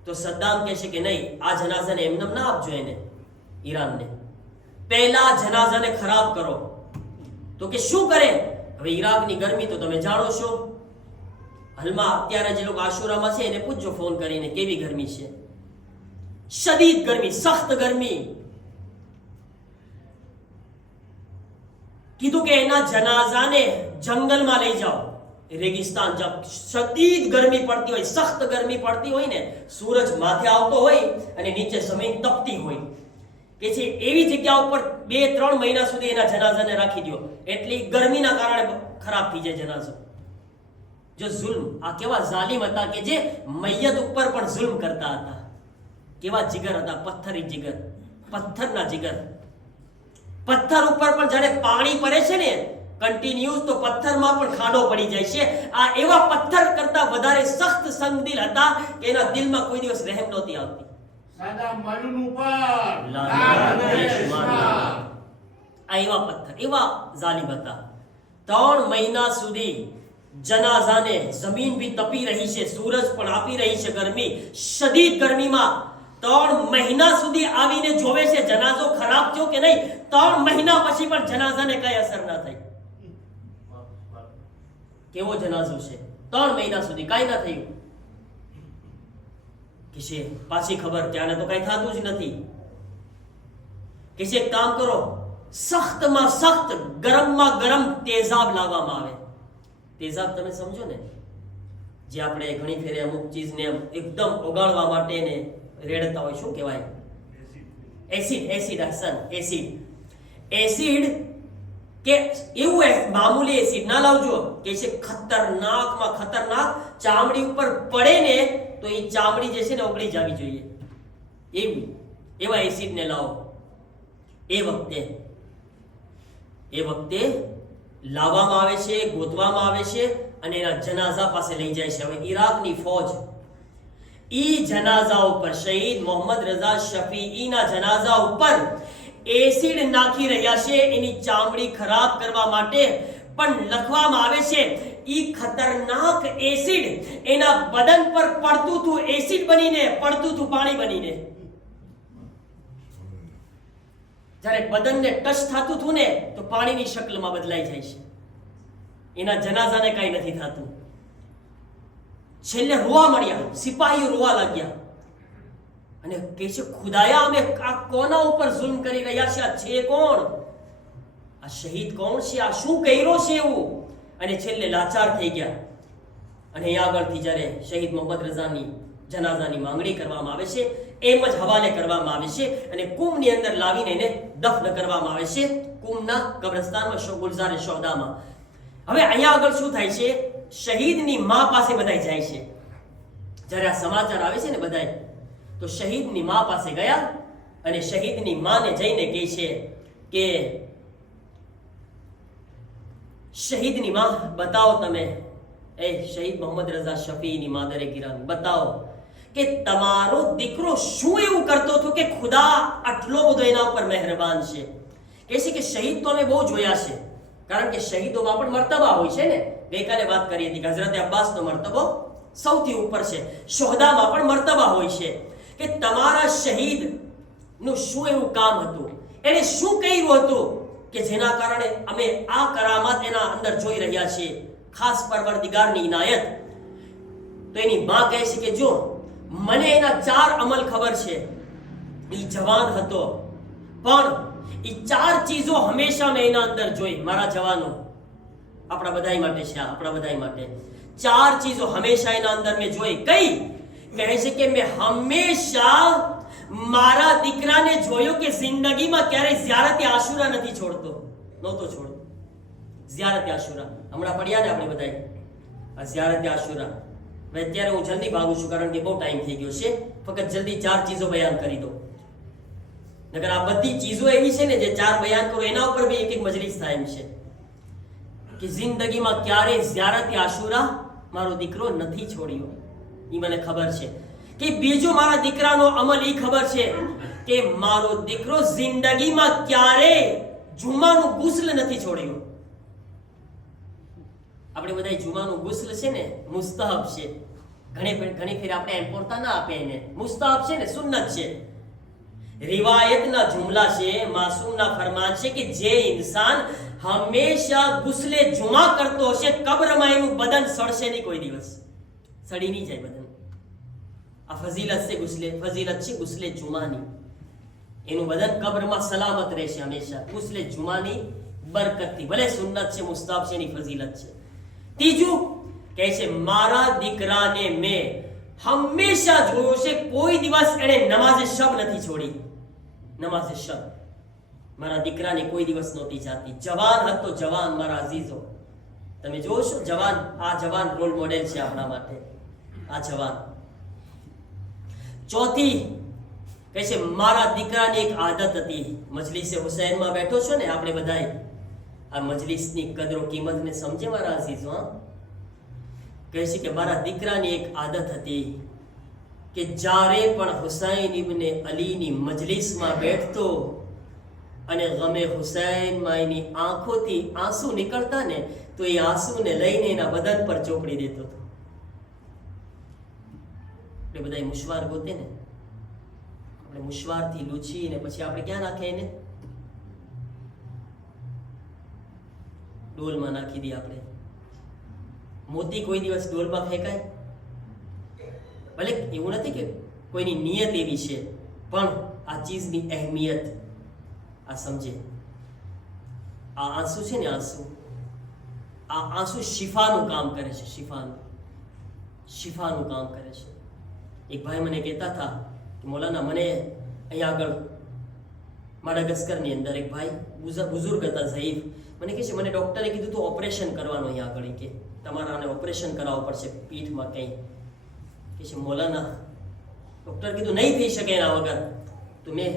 તો સદ્દામ કહે છે કે નહીં, આ જનાઝાને એમને ના આપજો, એને ઈરાનને પહેલા જનાઝાને ખરાબ કરો. તો કે શું કરે? હવે ઈરાકની ગરમી તો તમે જાણો છો. હાલમાં અત્યારે જે લોકો આશુરામાં છે એને પૂછજો ફોન કરીને કેવી ગરમી છે. શદીદ ગરમી, સખ્ત ગરમી. કીધું કે એના જનાઝાને જંગલમાં લઈ જાઓ, રેગિસ્તાન. જબ શદીદ ગરમી પડતી હોય, સખ્ત ગરમી પડતી હોય ને, સૂરજ માથે આવતો હોય અને નીચે જમીન તપતી હોય, કે છે એવી જગ્યા ઉપર 2-3 મહિના સુધી એના જનાઝાને રાખી દો. એટલી ગરમીના કારણે ખરાબ થઈ જાય જનાઝો. જો જુલ્મ, આ કેવા જાલિમ હતા કે જે મૈયત ઉપર પણ જુલ્મ કરતા હતા. કેવા જીગર હતા, પથ્થરી જીગર, પથ્થરના જીગર. પથ્થર ઉપર પણ જ્યારે પાણી પડે છે ને કન્ટિન્યુઅસ, તો પથ્થરમાં પણ ખાડો પડી જાય છે. આ એવા પથ્થર કરતા વધારે સખ્ત સંગદિલ હતા કે એના દિલમાં કોઈ દિવસ રહેમ નહોતી આવતી. સાદા મજૂન ઉપર આ એવા પથ્થર, એવા જાલિમ હતા. 3 મહિના સુધી જનાઝાને, જમીન ભી તપી રહી છે, સૂરજ પણ આપી રહી છે ગરમી, શદીદ ગરમીમાં 3 મહિના સુધી આવીને જોવે છે જનાઝો ખરાબ થયો કે નહીં. 3 મહિના પછી પણ જનાઝાને કઈ અસર ના થઈ. કેવો જનાઝો છે? 3 મહિના સુધી કઈ ના થયું. કે છે પાછી ખબર, ત્યાંને તો કઈ થતું જ નથી. કે છે એક કામ કરો, સખ્તમાં સખ્ત, ગરમમાં ગરમ તેજાબ લાવવામાં આવે. તેજાબ તમે સમજો ને, જે આપણે ઘણી ફેરે અમુક ચીજને એકદમ ઓગાળવા માટે ને રેડતા હોય, શું કહેવાય? Acid. Acid, Hasan, acid. Acid કે એવું મામૂલી એસિડ ના લાવજો, કે છે ખતરનાકમાં ખતરનાક. ચામડી ઉપર પડે ને તો એ ચામડી જે છે ને ઓગળી જવી જોઈએ, એવા એસિડને લાવો. એ વખતે લાવવામાં આવે છે, ગોતવામાં આવે છે અને એના જનાઝા પાસે લઈ જાય છે. હવે ઈરાકની ફૌજ ઈ જનાઝા ઉપર, શહીદ મોહમ્મદ રઝા શફીઈના જનાઝા ઉપર એસિડ નાખી રહ્યા છે એની ચામડી ખરાબ કરવા માટે. પણ લખવામાં આવે છે ઈ ખતરનાક એસિડ એના બદન પર પડતું હતું, એસિડ બનીને પડતું હતું, પાણી બનીને. જ્યારે બદનને ટચ થતું હતું ને તો પાણીની શક્લમાં બદલાઈ જાય છે. એના જનાઝાને કઈ નથી થતું. છેલ્લે રોવા મળ્યા, સિપાહીઓ રોવા લાગ્યા અને કહે છે ખુદાયા, અમે આ કોના ઉપર જુલ્મ કરી રહ્યા છે? આ છે કોણ? આ શહીદ કોણ છે? આ શું કર્યો છે એવું? અને છેલ્લે લાચાર થઈ ગયા. અને અહીં આગળથી જ્યારે શહીદ મોહમ્મદ રઝાની જનાઝાની માંગણી કરવામાં આવે છે, એમ જ હવાલે કરવામાં આવે છે અને કુમની અંદર લાવીને એને દફન કરવામાં આવે છે, કુમના કબ્રસ્તાનમાં, ગુલઝાર શોહદામાં. હવે અહીંયા આગળ શું થાય છે? શહીદની માં પાસે બધાય જાય છે. જ્યારે આ સમાચાર આવે છે ને બધાય, તો શહીદની માં પાસે ગયા અને શહીદની માને જઈને કહે છે કે શહીદની માં, બતાવો તમે, એ શહીદ મોહમ્મદ રઝા શફીની માદરે ગિરામી, બતાવો કે તમારો દીકરો શું એવું કરતો હતો કે ખુદા આટલો બધો એના ઉપર મહેરબાન છે. કહે છે કે શહીદ તો અમે બહુ જોયા છે, કારણ કે શહીદોમાં પણ મર્તબા હોય છે ને. ગઈકાલે વાત કરી હતી કે હઝરત અબ્બાસનો મર્તબો સૌથી ઉપર છે, શોહદામાં પણ મર્તબા હોય છે. કે તમારા શહીદનું શું એવું કામ હતું, એને શું કર્યું હતું કે જેના કારણે અમે આ કરામત એના અંદર જોઈ રહ્યા છીએ, ખાસ પરવરદિગારની ઇનાયત. તો એની માં કહે છે કે જો મને એના 4 અમલ ખબર છે. એ જવાન હતો પણ એ 4 ચીજો હંમેશા મેં એના અંદર જોઈ. મારા જવાનો, આપણા બધાય માટે છે, આપણા બધાય માટે 4 ચીજો હંમેશા એના અંદર મેં જોઈ. કઈ? કહે છે કે મેં હંમેશા મારા દીકરાને જોયો કે જિંદગીમાં ક્યારેય ઝિયારત આશુરા નથી છોડતો, નહોતો છોડતો. ઝિયારત આશુરા હમણાં પડ્યા ને આપણે બધાય આ ઝિયારત આશુરા. હવે અત્યારે હું જલ્દી ભાગું છું કારણ કે બહુ ટાઈમ થઈ ગયો છે. ફક્ત જલ્દી 4 ચીજો બયાન કરી દો, નકર આ બધી ચીજો એવી છે ને જે 4 બયાન કરો એના ઉપર બી એક મજલિસ થાય એમ છે કે જિંદગીમાં ક્યારેય ઝિયારત આશુરા મારો દીકરો નથી છોડ્યો. એ મને ખબર છે. કે બીજો મારા દીકરાનો અમલ એ ખબર છે કે મારો દીકરો જિંદગીમાં ક્યારેય જુમાનું ગુસ્લ નથી છોડ્યો. આપણે બધા જુમાનું ગુસ્લ છે ને મુસ્તહબ છે. ઘણી ફેર આપણે એમ પોતા ના આપે એને. મુસ્તહબ છે ને સુન્નત છે. રિવાયતના જુમલા છે, માસૂમના ફરમાન છે કે જે ઇન્સાન હંમેશા ગુસ્લે જુમા કરતો હશે કબ્રમાં એનું બદન સડશે નહીં, કોઈ દિવસ સડી નહીં જાય બદન. આ ફઝીલત છે ગુસ્લે જુમાની. એનું બદન કબ્રમાં સલામત રહેશે હંમેશા ગુસ્લે જુમાની બરકતથી. ભલે સુન્નત છે, મુસ્તાહબ છે, એની ફઝીલત છે. ત્રીજું કહે છે મારા દીકરાને મેં હંમેશા જોયો છે કોઈ દિવસ એણે નમાઝે શબ નથી છોડી. નમાઝે શબ મારા દીકરાને કોઈ દિવસ નહોતી જાતી. જવાન હતો, જવાન મારા અઝીઝો, તમે જોશો જવાન. આ જવાન રોલ મોડેલ છે આપણા માટે, આ જવાન. ચોથી કહે છે મારા દીકરાની એક આદત હતી. મજલિસે હુસૈનમાં બેઠો છો ને આપણે બધાય, આ મજલિસની કદરો કિંમતને સમજે મારા અઝીઝો. કહે છે કે મારા દીકરાની એક આદત હતી કે જ્યારે પણ હુસૈન ઇબ્ને અલીની મજલિસમાં બેઠતો અને ગમે હુસૈનમાં એની આંખોથી આંસુ નીકળતા ને તો એ આંસુને લઈને એના બદન પર ચોપડી દેતો હતો. આપણે બધા મુશવાર ગોતે ને, આપણે મુશવારથી લૂછી ને પછી આપણે ક્યાં નાખે એને? ડોલમાં નાખી દઈએ. આપણે મોતી કોઈ દિવસ ડોલમાં ફેંકાય? ભલે એવું નથી કે કોઈની નિયત એવી છે, પણ આ ચીજની અહેમિયત આ સમજે. આ આંસુ છે ને, આ આંસુ શિફાનું કામ કરે છે. શિફાનું કામ કરે છે. એક ભાઈ મને કહેતા હતા કે મૌલાના મને અહીંયા આગળ માડાગસ્કરની અંદર એક ભાઈ બુઝુર્ગ હતા, ઝઈફ, મને કહે છે મને ડૉક્ટરે કીધું તું ઓપરેશન કરવાનું અહીંયા આગળ, કે તમારે આને ઓપરેશન કરાવવું પડશે પીઠમાં કંઈ. કે છે મૌલાના ડૉક્ટર કીધું નહીં થઈ શકે એના વગર. તો મેં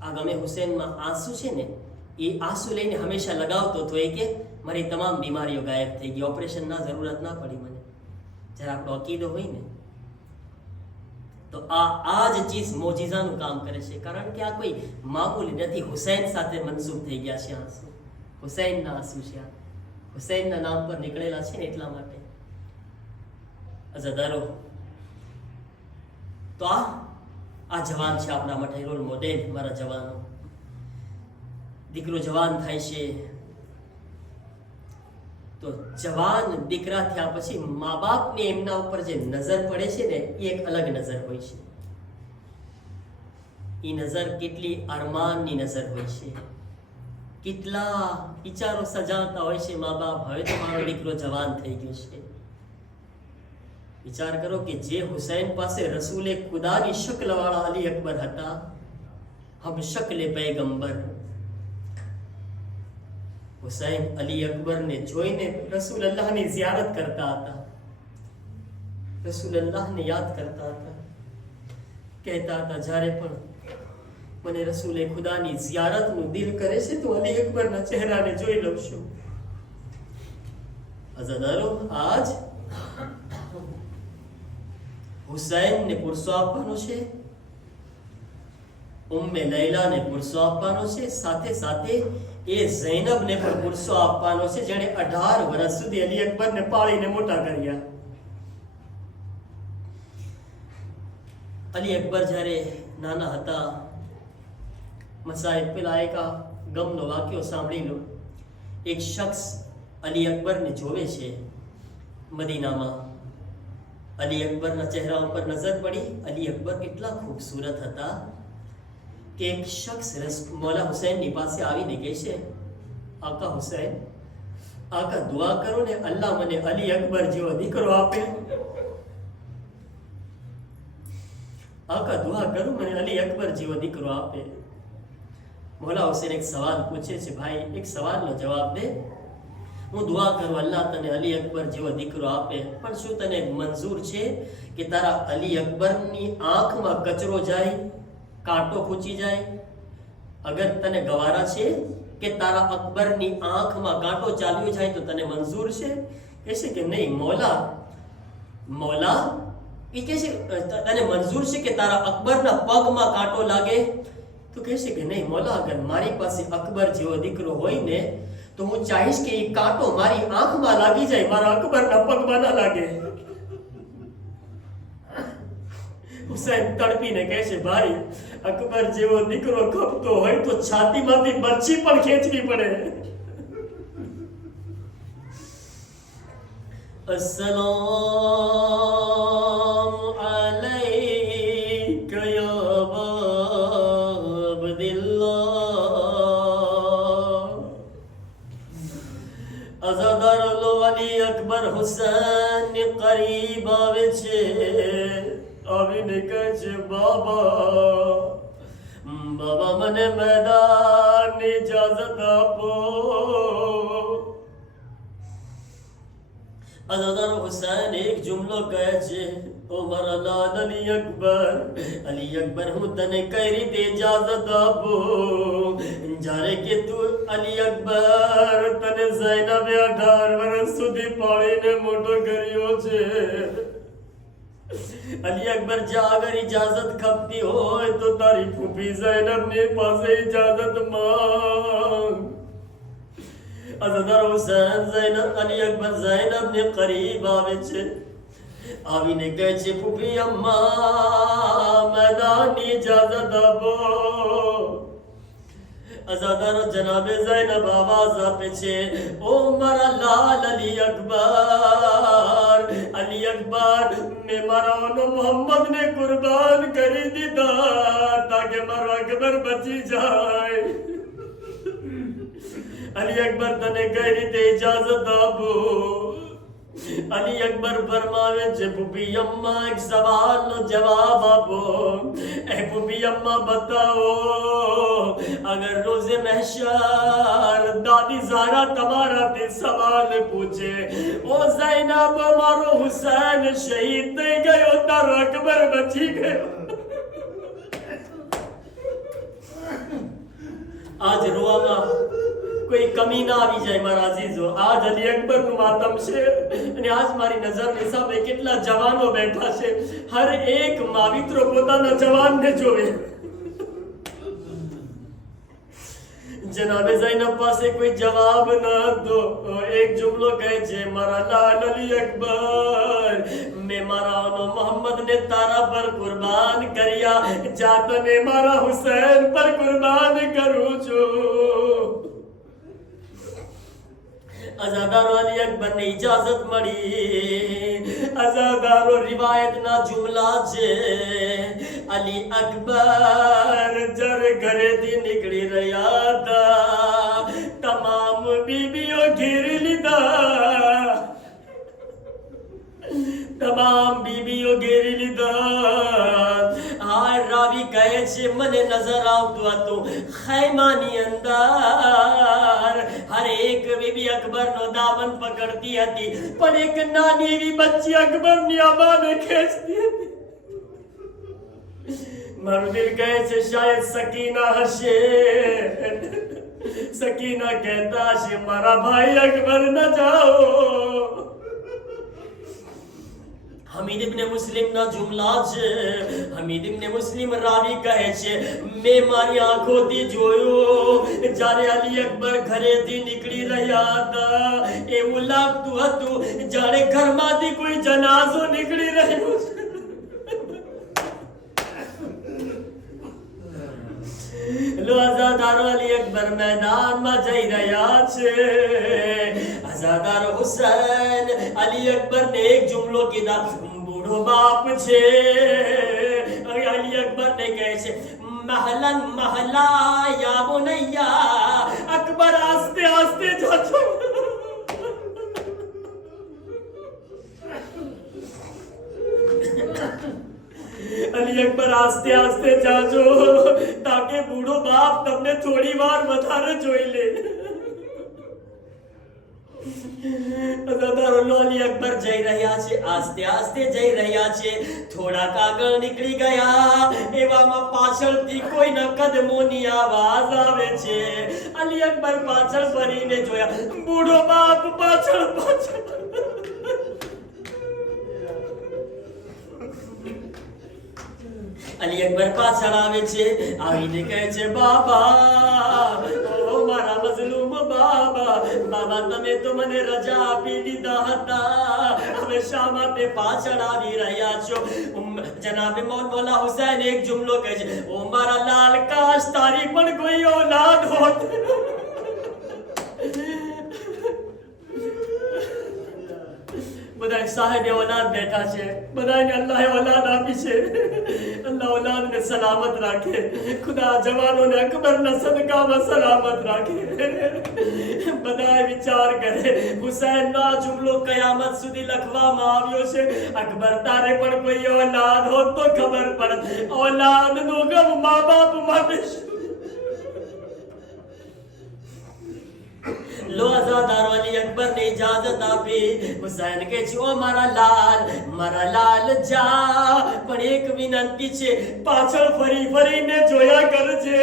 આ ગમે હુસૈનમાં આંસુ છે ને એ આંસુ લઈને હંમેશા લગાવતો હતો. એ કે મારી તમામ બીમારીઓ ગાયબ થઈ ગઈ, ઓપરેશનના જરૂરત ના પડી મને. જ્યારે આપણો અકીદો હોય ને તો આ જ ચીજ મોજીઝાનું કામ કરે છે. કારણ કે આ કોઈ મામૂલી નથી. હુસૈન સાથે મનસૂબ થઈ ગયા છે આંસુ. હુસૈનના આંસુ છે આ. હુસૈનના નામ પર નીકળેલા છે ને એટલા માટે. અઝાદારો, તો આ જવાન છે આપણા માટે રોલ મોડેલ. મારા જવાનો, દીકરો જવાન થાય છે તો જવાન દીકરા થયા પછી મા બાપને એમના ઉપર જે નજર પડે છે ને એ એક અલગ નજર હોય છે. એ નજર કેટલી અરમાનની નજર હોય છે. કેટલા વિચારો સજાવતા હોય છે મા બાપ, હવે તો મારો દીકરો જવાન થઈ ગયો છે. વિચાર કરો કે જે હુસૈન પાસે રસૂલે ખુદાની શક્લવાળા અલી અકબર હતા, હમ શક્લે પૈગંબર. હુસૈન અલી અકબરને જોઈને રસૂલ અલ્લાહની ઝિયારત કરતા હતા, રસૂલ અલ્લાહને યાદ કરતા હતા. કહેતા હતા જ્યારે પણ મને રસૂલે ખુદાની ઝિયારતનું દિલ કરે છે તો અલી અકબરના ચહેરાને જોઈ લઉં છું. અઝાદારો, આજ હુસૈનને પુરસો આપવાનો છે, ઉમ્મે લૈલાને પુરસો આપવાનો છે, સાથે સાથે એ ઝૈનબને પણ પુરસો આપવાનો છે જેણે 18 વર્ષ સુધી અલી અકબરને પાળીને મોટા કર્યા. અલી અકબર જ્યારે નાના હતા, મસાઈબ પેલા એક ગમનો વાક્યો સાંભળી લો. એક શખ્સ અલી અકબરને જોવે છે મદીનામાં. અલી અકબરના ચહેરા ઉપર નજર પડી. અલી અકબર એટલા ખૂબસૂરત હતા કે એક શખ્સ મૌલા હુસૈનની પાસે આવીને કહે છે, આકા હુસૈન, આકા દુઆ કરો ને અલ્લાહ મને અલી અકબર જેવો દીકરો આપે. આકા દુઆ કરું મને અલી અકબર જેવો દીકરો આપે. મૌલા હુસૈન એક સવાલ પૂછે છે, ભાઈ એક સવાલનો જવાબ દે. હું દુઆ કરું અલ્લાહ તને અલી અકબર જેવો દીકરો આપે, પણ શું તને મંજૂર છે કે તારા અલી અકબરની આંખમાં કચરો જાય, કાંટો ખૂંચી જાય? અગર તને ગવારા છે કે તારા અકબરની આંખમાં કાંટો ચાલ્યો જાય તો તને મંજૂર છે? કહેશે કે નહીં મૌલા, મૌલા એ કહેશે તને મંજૂર છે કે તારા અકબરના પગમાં કાંટો લાગે? તો કહેશે કે નહીં મૌલા, અગર મારી પાસે અકબર જેવો દીકરો હોય ને તો હું ચાહીશ કે એ કાંટો મારી આંખમાં લાગી જાય, મારા અકબરના પગમાં ના લાગે. હુસૈન તડપીને કહેશે, ભાઈ અકબર જેવો દીકરો ખપતો હોય તો છાતીમાંથી બરછી પણ ખેંચવી પડે. अस्सलाम अलैका या अब्दुल्लाह. અઝાદાર અલી અકબર હુસૈન ની કરીબ આવે છે, આવીને કહે છે, બાબા બાબા મને મેદાનની ઇજાઝત આપો. અઝાદાર હુસૈન એક જુમલો કહે છે, ઓ મારા લાલ અલી અકબર હું તને કઈ રીતે ઇજાઝત આપું? જ્યારે કે તું અલી અકબર તને ઝૈનબે 18 વર્ષ સુધી પાળીને મોટો કર્યો છે. અલી અકબર જા અગર ઇજાઝત ખપતી હોય તો તારી ફૂફી ઝૈનબની પાસે ઇજાઝત માંગ. અઝાદાર હુસૈન અલી અકબર ઝૈનબને કરીબ આવે છે, આવીને કહે છે, ફૂફી અમ્મા મેદાનની ઇજાઝત આપો. અઝાદાર જનાબે ઝૈનબ આવાજ આપે છે, ઓ મારા લાલ અલી અકબર મેં મારા મોહમ્મદને કુરબાન કરી દીધા તાકે મારો અકબર બચી જાય. અલી અકબર તને કઈ રીતે ઇજાઝત આપો? અલી અકબર ફરમાવે છે, ફૂફી અમ્મા એક સવાલનો જવાબ આપો. એ ફૂફી અમ્મા બતાવો, અગર રોઝે મહેશર દાદી ઝારા તમારાથી સવાલ પૂછે, ઓ ઝૈનબ મારો હુસૈન શહીદ થઈ ગયો, તારો અકબર બચી ગયો. આજ રોવામાં કોઈ કમી ના આવી જાય મારા અઝીઝો. આજ અલી અકબર નું માતમ છે અને આજ મારી નજરની સામે કેટલા જવાનો બેઠા છે. હર એક માવિત્રો પોતાના જવાનને જોવે. જનાબે ઝૈનબ પાસે કોઈ જવાબ ન હતો. એક જુમલો કહે છે, મારા લાલ અલી અકબર મેં મારા મોહમ્મદને તારા પર કુરબાન કર્યા, જા તને મારા હુસૈન પર કુરબાન કરું છું. અઝાદારો અલી અકબરને ઇજાઝત મળી. અઝાદારો રિવાયતના જુમલા છે, અલી અકબર જ્યારે ઘરેથી નીકળી રહ્યા હતા તમામ બીબીઓ ઘેરી લીધા, તમામ બીબીઓ ઘેરી લીધા. આ રાવી કહે છે, મને નજર આવતું હતું ખૈમાની અંદર હર એક બીબી અકબરનો દામન પકડતી હતી, પણ એક નાની એવી બચ્ચી અકબરની આબાને ખેંચતી હતી. મારું દિલ કહે છે શાયદ સકીના હશે. સકીના કહેતા હશે, મારા ભાઈ અકબર ન જાઓ. હમીદ ઇબ્ન મુસ્લિમ ના જુમલા છે. હમીદ ઇબ્ન મુસ્લિમ રાવી કહે છે, મેં મારી આંખોથી જોયું જ્યારે અલી અકબર ઘરેથી નીકળી રહ્યા હતા, એવું લાગતું હતું જાણે ઘરમાંથી કોઈ જનાઝો નીકળી રહ્યો છે. અઝાદારો અલી અકબર મેદાનમાં જઈ રહ્યા છે. અઝાદાર હુસૈન અલી અકબર ને એક જુમલો કીધા, બૂઢો બાપ છે. અલી અકબર ને કહે છે, महलन महला या बुनैया अकबर आस्ते आस्ते जातो अली અલી અકબર આસ્તે આસ્તે જાજો તાકે બૂઢો બાપ તમને થોડી વાર વધારે જોઈ લે. અલી અકબર જઈ રહ્યા છે, આસ્તે આસ્તે જઈ રહ્યા છે. થોડાક આગળ નીકળી ગયા એવામાં પાછળથી કોઈના કદમોની આવાજ આવે છે. અલી અકબર પાછળ ફરીને જોયા, બૂઢો બાપ પાછળ પાછળ. અલી અકબર પાછળ આવે છે, આવીને કહે છે, બાબા, ઓ મારા મઝલૂમ બાબા, બાબા તમે તો મને રજા આપી દીધા હતા, હવે શા માટે પાછળ આવી રહ્યા છો? જનાબે મૌલા હુસૈન એક જુમલો કહે છે, ઓ મારા લાલ, કાશ તારી પણ કોઈ औलाद હોત. બધાય સાહેબ औलाद બેઠા છે, બધાને અલ્લાહે औलाद આપી છે. અલ્લાહ औलादને સલામત રાખે. ખુદા જવાનોને અકબરના સદકામાં સલામત રાખે. બધાય વિચાર કરે, હુસૈનનો આ જુમલો કયામત સુધી લખવામાં આવ્યો છે. અકબર તારે પણ કોઈ औलाद હોત તો ખબર પડે. औलादનો ગમ મા બાપ માટે લો આઝાદાર અલી અકબર ને ઇજાજત આપી. હુસૈન કે છે, ઓ મારા લાલ જા, પણ એક વિનંતી છે, પાછળ ફરી ફરીને જોયા કરજે.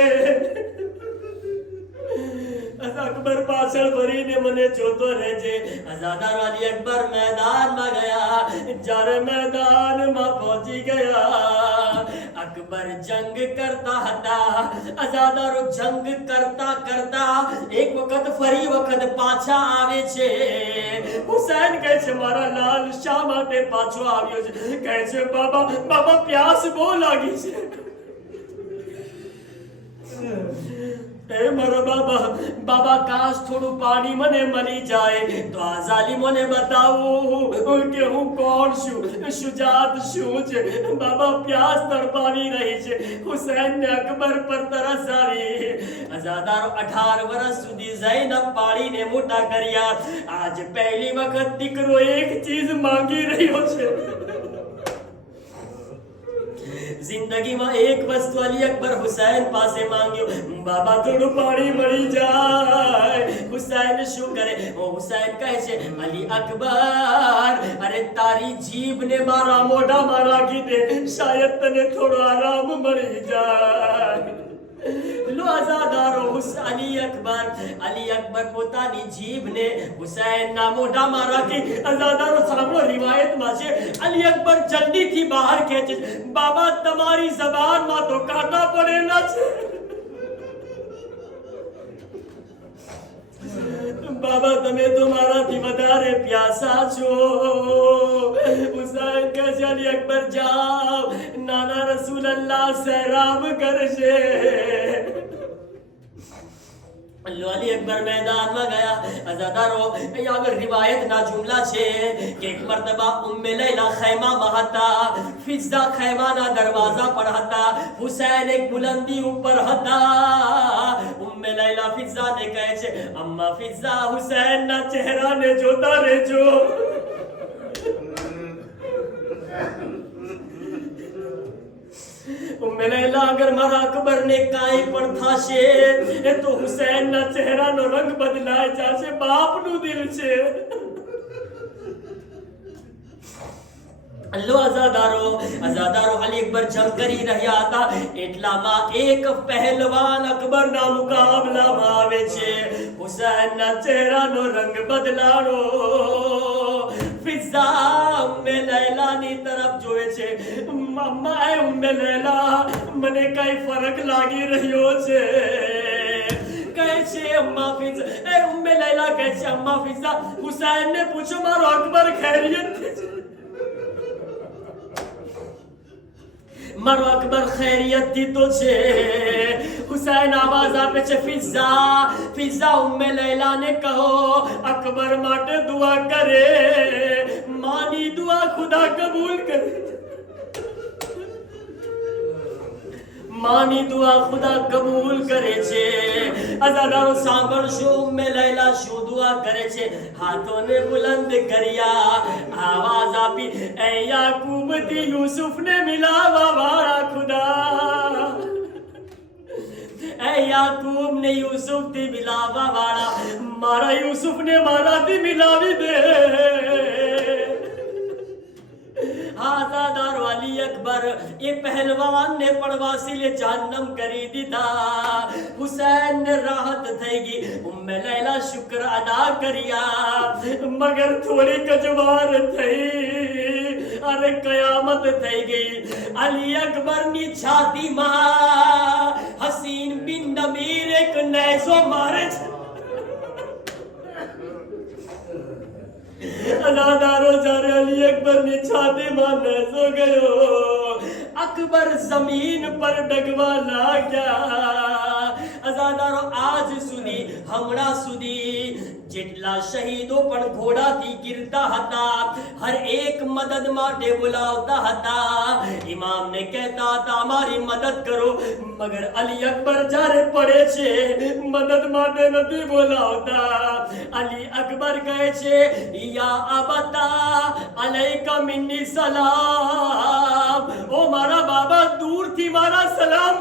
અકબર પાછળ ફરીને મને જોતો રહેજે. આઝાદાર અલી અકબર મેદાનમાં ગયા. જ્યારે મેદાનમાં પહોંચી ગયા, અકબર જંગ કરતા હતા. આઝાદારો જંગ કરતા કરતા એક વખત ફરી વખત પાછા આવે છે. હુસૈન કહે છે, મારા લાલ શા માટે પાછો આવ્યો છે? કહે છે, બાબા પ્યાસ બહુ લાગી છે. મારા બાબા કાશ થોડું પાણી મને મળી જાય તો આ ઝાલિમોને બતાવું કે હું કોણ છું, શુજાત શું છે. બાબા પ્યાસ તડપાવી રહી છે. હુસૈનને અકબર પર તરસ આવી. આઝાદારો 18 વર્ષ સુધી ઝૈનબ પાળીને મોટા કર્યા. આજ પહેલી વખત દીકરો એક ચીજ માંગી રહ્યો છે. જિંદગીમાં એક વસ્તુ અલી અકબર હુસૈન પાસે માંગ્યો, બાબા થોડું પાણી મળી જાય. હુસૈન શું કરે? હુસૈન કહે છે, અલી અકબર, અરે તારી જીભને મારા મોઢામાં રાખી દે, શાયદ તને થોડો આરામ મળી જાય. લો આઝાદારો, અલી અકબર પોતાની જીભને હુસૈનના મોઢામાં રાખી. આઝાદારો સાંભળો, રિવાયતમાં છે, અલી અકબર જલ્દીથી બહાર ખેંચે, બાબા તમારી જબાનમાં તો કાંટા પડેલા છે. બાબા તમે તો મારાથી વધારે પ્યાસા છો. હુસૈન કહે છે, અલી અકબર જાઓ, નાના રસૂલલ્લાહ સૈરાબ કરશે. અલી અકબર મેદાનમાં ગયા. આઝાદારો, અહીંયા આગળ રિવાયતના જુમલા છે કે એક મર્તબા ઉમ્મે લૈલા ખૈમામાં હતા. ફિઝા ખૈમાના દરવાજા પર હતા. હુસૈન એક બુલંદી ઉપર હતા. ઉમ્મે લૈલા ફિઝાને કહે છે, અમ્મા ફિઝા, હુસૈનના ચહેરાને જોતા રહેજો. ઉમ્મે લૈલા, અગર મારા અકબરને કાંઈ પણ થશે તો હુસૈનના ચહેરાનો રંગ બદલાઈ જશે. બાપનું દિલ છે. લો આઝાદારો, અલી અકબર જંગ કરી રહ્યા હતા. એટલામાં એક પહેલવાન અકબરના મુકાબલામાં આવે છે. હુસૈનના ચહેરાનો રંગ બદલાણો. ફિઝા ઉમ્મે લૈલાની તરફ જોવે છે. મમ્મા, ઉમ્મે લૈલા, મને કઈ ફરક લાગી રહ્યો છે. કહે છે, અમ્મા ફિઝા, ઉમ્મે લૈલા કહે છે, અમ્મા ફિઝા, હુસૈનને પૂછો મારો અકબર ખૈરિયત છે? મારો અકબર ખૈરિયતથી તો છે. હુસૈન આવાજ આપે છે, ફિઝા ઉમ્મે લૈલાને કહો અકબર માટે દુઆ કરે. માની દુઆ ખુદા કબૂલ કરે. માની દુઆ ખુદા કબૂલ કરે છે. અઝાદારો સાંભળશો ઉમ્મે લૈલા શું દુઆ કરે છે. હાથોને બુલંદ કર્યા, આવાજ આપી, એ યાકૂબ થી યુસુફને મિલાવા વાળા ખુદા, એ યાકૂબ ને યુસુફ થી મિલાવા વાળા, મારા યુસુફ ને મારાથી મિલાવી દે. આઝાદારો અલી અકબર એ પહેલવાન ને પણ વાસીલે જહન્નમ કરી દીધા. હુસૈન ને રાહત થઈ ગઈ. ઉમ્મે લૈલા શુક્ર અદા કર્યા, મગર થોડી કજવાર થઈ. અરે કયામત થઈ ગઈ. અલી અકબર ની છાતીમાં હસીન બિન નમીર એક નેઝો મારે છે. અઝાદારો જ્યારે અલી અકબર ની છાતીમાં નેઝો ગયો, અકબર જમીન પર ડગવા લાગ્યા. અઝાદારો આજ સુધી, હમણાં સુધી જેટલા શહીદો પણ ઘોડાથી ગિરતા હતા, હર એક મદદ માટે બોલાવતા હતા. ઇમામને કહેતા હતા અમારી મદદ કરો, મગર અલી અકબર જ્યારે પડે છે મદદ માટે નથી બોલાવતા. અલી અકબર કહે છે, યા અબતા અલૈકા મિન્ની સલામ, ઓ મારા બાબા દૂરથી મારા સલામ.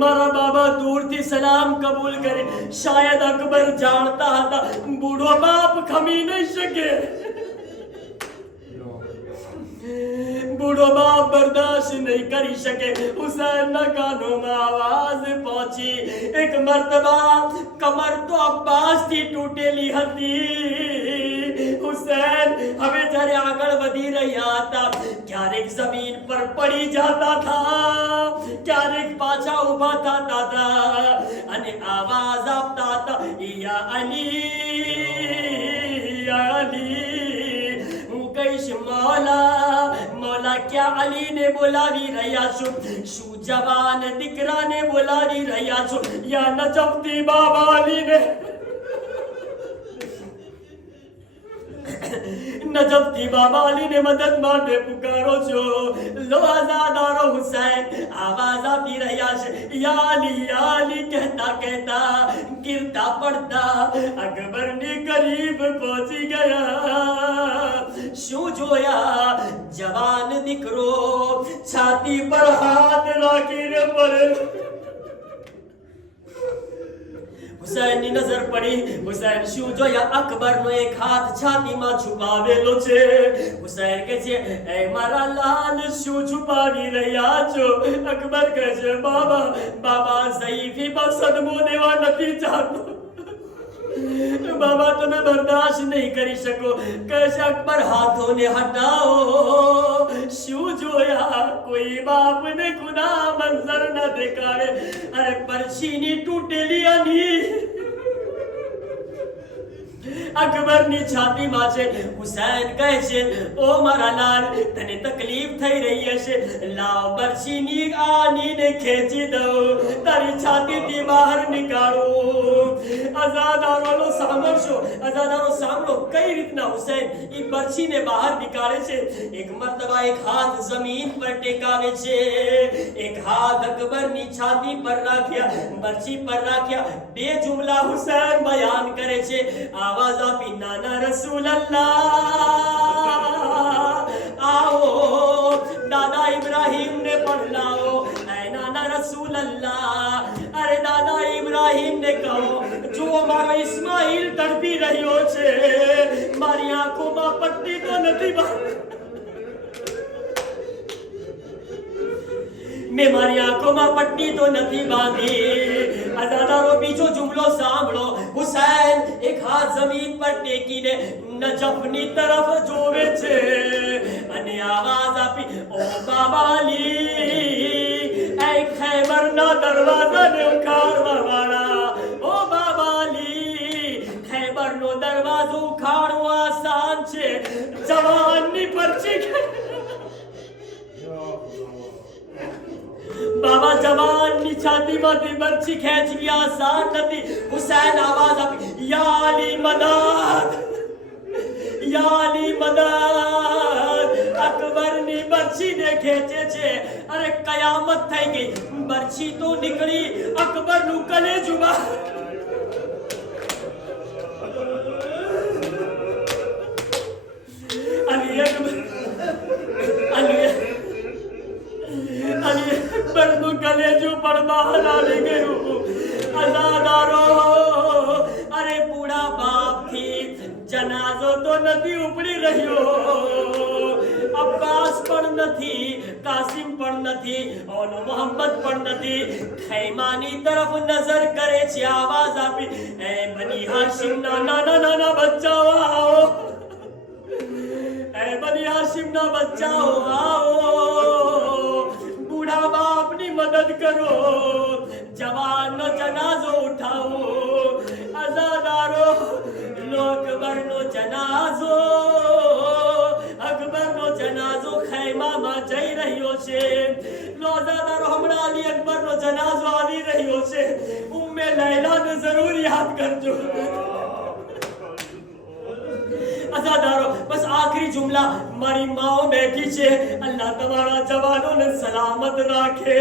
મારા બાબા દૂરથી સલામ કબૂલ કરે. શાયદ અકબર જાણતા હતા બૂઢો બાપ ખમી નહીં શકે, બૂઢો બાપ બર્દાશ્ત નહીં કરી શકે. હુસૈનના કાનોમાં આવાજ પહોંચી. એક મર્તબા કમર તો અબ્બાસથી તૂટેલી હતી. હુસૈન હવે જ્યારે આગળ વધી રહ્યા હતા, ક્યારેક જમીન પર પડી જતા હતા, ક્યારેક પાછા ઊભા થતા હતા અને આવાજ આપતા હતા, યા અલી, યા અલી. હું કહીશ મૌલા, મૌલા ક્યાં અલીને બોલાવી રહ્યા છો? શું જવાન દીકરાને બોલાવી રહ્યા છો? યા નજફતી બાબા અલીને, નજફતી બાબા અલીને મદદ માટે પુકારો છો. લો આઝાદારો હુસૈન આવાજ આપી રહ્યા છે, યા અલી, યા અલી કહેતા કહેતા ગિરતા પડતા અકબરની કરીબ પહોંચી ગયા. શું જોયા? જવાન દીકરો છાતી પર હાથ રાખીને પડેલો. હુસૈન ની નજર પડી. હુસૈન શું જોયા? અકબરનો એક હાથ છાતીમાં છુપાવેલો છે. હુસૈન કહે છે, એ મારા લાલ શું છુપાવી રહ્યા છો? અકબર કહે છે, બાબા, બાબા ઝઈફી પર સદમો દેવા નથી ચાહતો, બાબા તમે બર્દાશ્ત નહીં કરી શકો. કહે છે, અકબર હાથોને હટાવો. શું જોયા? કોઈ બાપને ખુદા મંજર ન દેખાડે. અરે પરછીની તૂટેલી અની અકબરની છાતીમાં છે. હુસૈન કહે છે, ઓ મારા લાલ, તને તકલીફ થઈ રહી હશે, લાવ બરછીની આનીને ખેંચી દઉં, તારી છાતીથી બહાર નીકાળો. અઝાદારો સાંભળશો, અઝાદારો સાંભળો કઈ રીતના હુસૈન એ બરછીને બહાર નીકાળે છે. એક મર્તબા એક હાથ જમીન પર ટેકાવે છે, એક હાથ અકબરની છાતી પર રાખ્યા, બરછી પર રાખ્યા. બે જુમલા હુસૈન બયાન કરે છે. આવાજ આપી, નાના રસૂલલ્લાહ આવો, દાદા ઇબ્રાહીમ ને પણ લાવો. એ નાના રસૂલલ્લાહ, અરે દાદા ઇબ્રાહીમ ને કહો, જો મારો ઇસ્માઈલ તડપી રહ્યો છે, મારી આંખોમાં પટ્ટી તો નથી બાંધી, મેં મારી આંખોમાં પટ્ટી તો નથી બાંધી. અઝાદારો બીજો જુમલો સાંભળો. હુસૈન એક હાથ જમીન પર ટેકીને નજફની તરફ જોવે છે અને આવાજ આપી, ઓ બાબા અલી, એ ખૈબરના દરવાજાને ઉખાડવા વાળા, ઓ બાબા અલી, ખૈબરનો દરવાજો ઉખાડવો આસાન છે, જવાનની પરચી બાબા જવાનની છાતીમાંથી બરછી ખેંચવી આસાન નથી. હુસૈન આવાજ આપી, યા અલી મદદ, યા અલી મદદ. અકબરની બરછીને ખેંચે છે. અરે કયામત થઈ ગઈ, બરછી તો નીકળી, અકબરનું કલેજું બહાર. અલી અકબરનું કલેજું પણ બહાર આવી ગયું. અઝાદારો, અરે બુઢા બાપથી જનાઝો તો નથી ઉપડી રહ્યો. અબ્બાસ પણ નથી, કાસિમ પણ નથી, ઓલો મોહમ્મદ પણ નથી. ખૈમાની તરફ નજર કરે છે, આવાજ આપી, એ બની હાશિમના નાના નાના બચ્ચાઓ આવો, એ બની હાશિમના બચ્ચાઓ આવો, બુઢા બાપની મદદ કરો, જવાનનો જનાઝો ઉઠાવો. અઝાદારો, અકબરનો જનાઝો, અકબરનો જનાઝો ખૈમામાં જઈ રહ્યો છે. અઝાદારો, હમણાં અલી અકબરનો જનાઝો આવી રહ્યો છે. ઉમ્મે લૈલાને જરૂર યાદ કરજો. અઝાદારો, બસ આખરી જુમલા, મારી માઓ બેઠી છે, અલ્લાહ તમારા જવાનોને સલામત રાખે.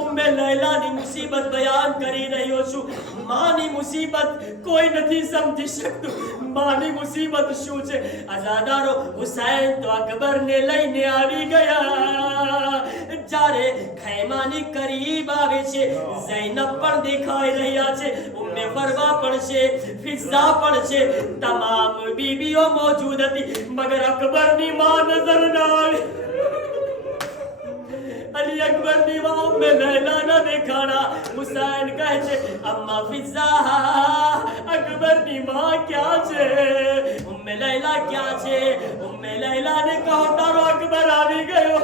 ઉમ્મે લૈલાની મુસીબત બયાન કરી રહ્યો છું. માની મુસીબત કોઈ નથી સમજી શકતું. માની મુસીબત શું છે? અઝાદારો, હુસૈન તો અકબરને લઈને આવી ગયા. જ્યારે ખૈમાની કરીબ આવે છે, ઝૈનબ પણ દેખાઈ રહ્યા છે, ઉમ્મે ફરવા પણ છે, ફિઝા પણ છે, તમામ બીબીઓ મોજૂદ હતી, મગર અકબરની માં નજર ના આવી. અલી અકબરની માં ઉમ્મે લૈલા ના દેખાણા. હુસૈન કહે છે, અમ્મા ફિઝા, અકબરની માં ક્યાં છે? ઉમ્મે લૈલા ક્યાં છે? ઉમ્મે લૈલાને કહો તારો અકબર આવી ગયો.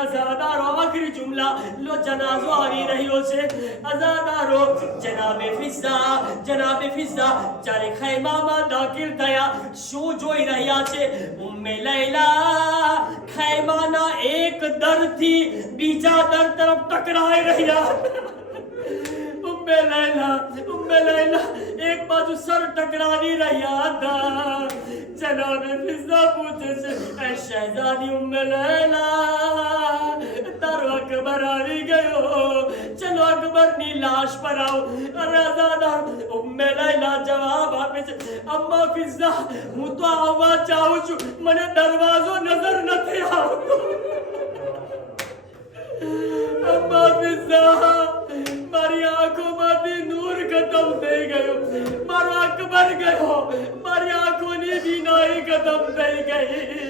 અઝાદારો, આખરી જુમલા, લો જનાઝો આવી રહ્યો છે. અઝાદારો, જનાબે ફિઝા, જનાબે ફિઝા જ્યારે ખૈમામાં દાખલ થયા, શું જોઈ રહ્યા છે? ઉમ્મે લૈલા ખૈમાના એક દરથી બીજા દર તરફ ટકરાઈ રહ્યા. ઉમ્મે લૈલા એક બાજુ સર ટકરાવી રહ્યા હતા. જનાબે ફિઝા પૂછે છે, એ શહેઝાદી ઉમ્મે લૈલા, તારો અકબર આવી ગયો, ચલો અકબરની લાશ પર આવો. અરે અઝાદાર, ઉમ્મે લૈલા જવાબ આપે છે, અમ્મા ફિઝા, હું તો આવવા ચાહું છું, મને દરવાજો નજર નથી આવતો. અમ્મા ફિઝા, મારી આંખોમાંથી નૂર ખતમ થઈ ગયું, મારો અકબર ગયો, મારી આંખોની બીનાઈ ખતમ થઈ ગઈ.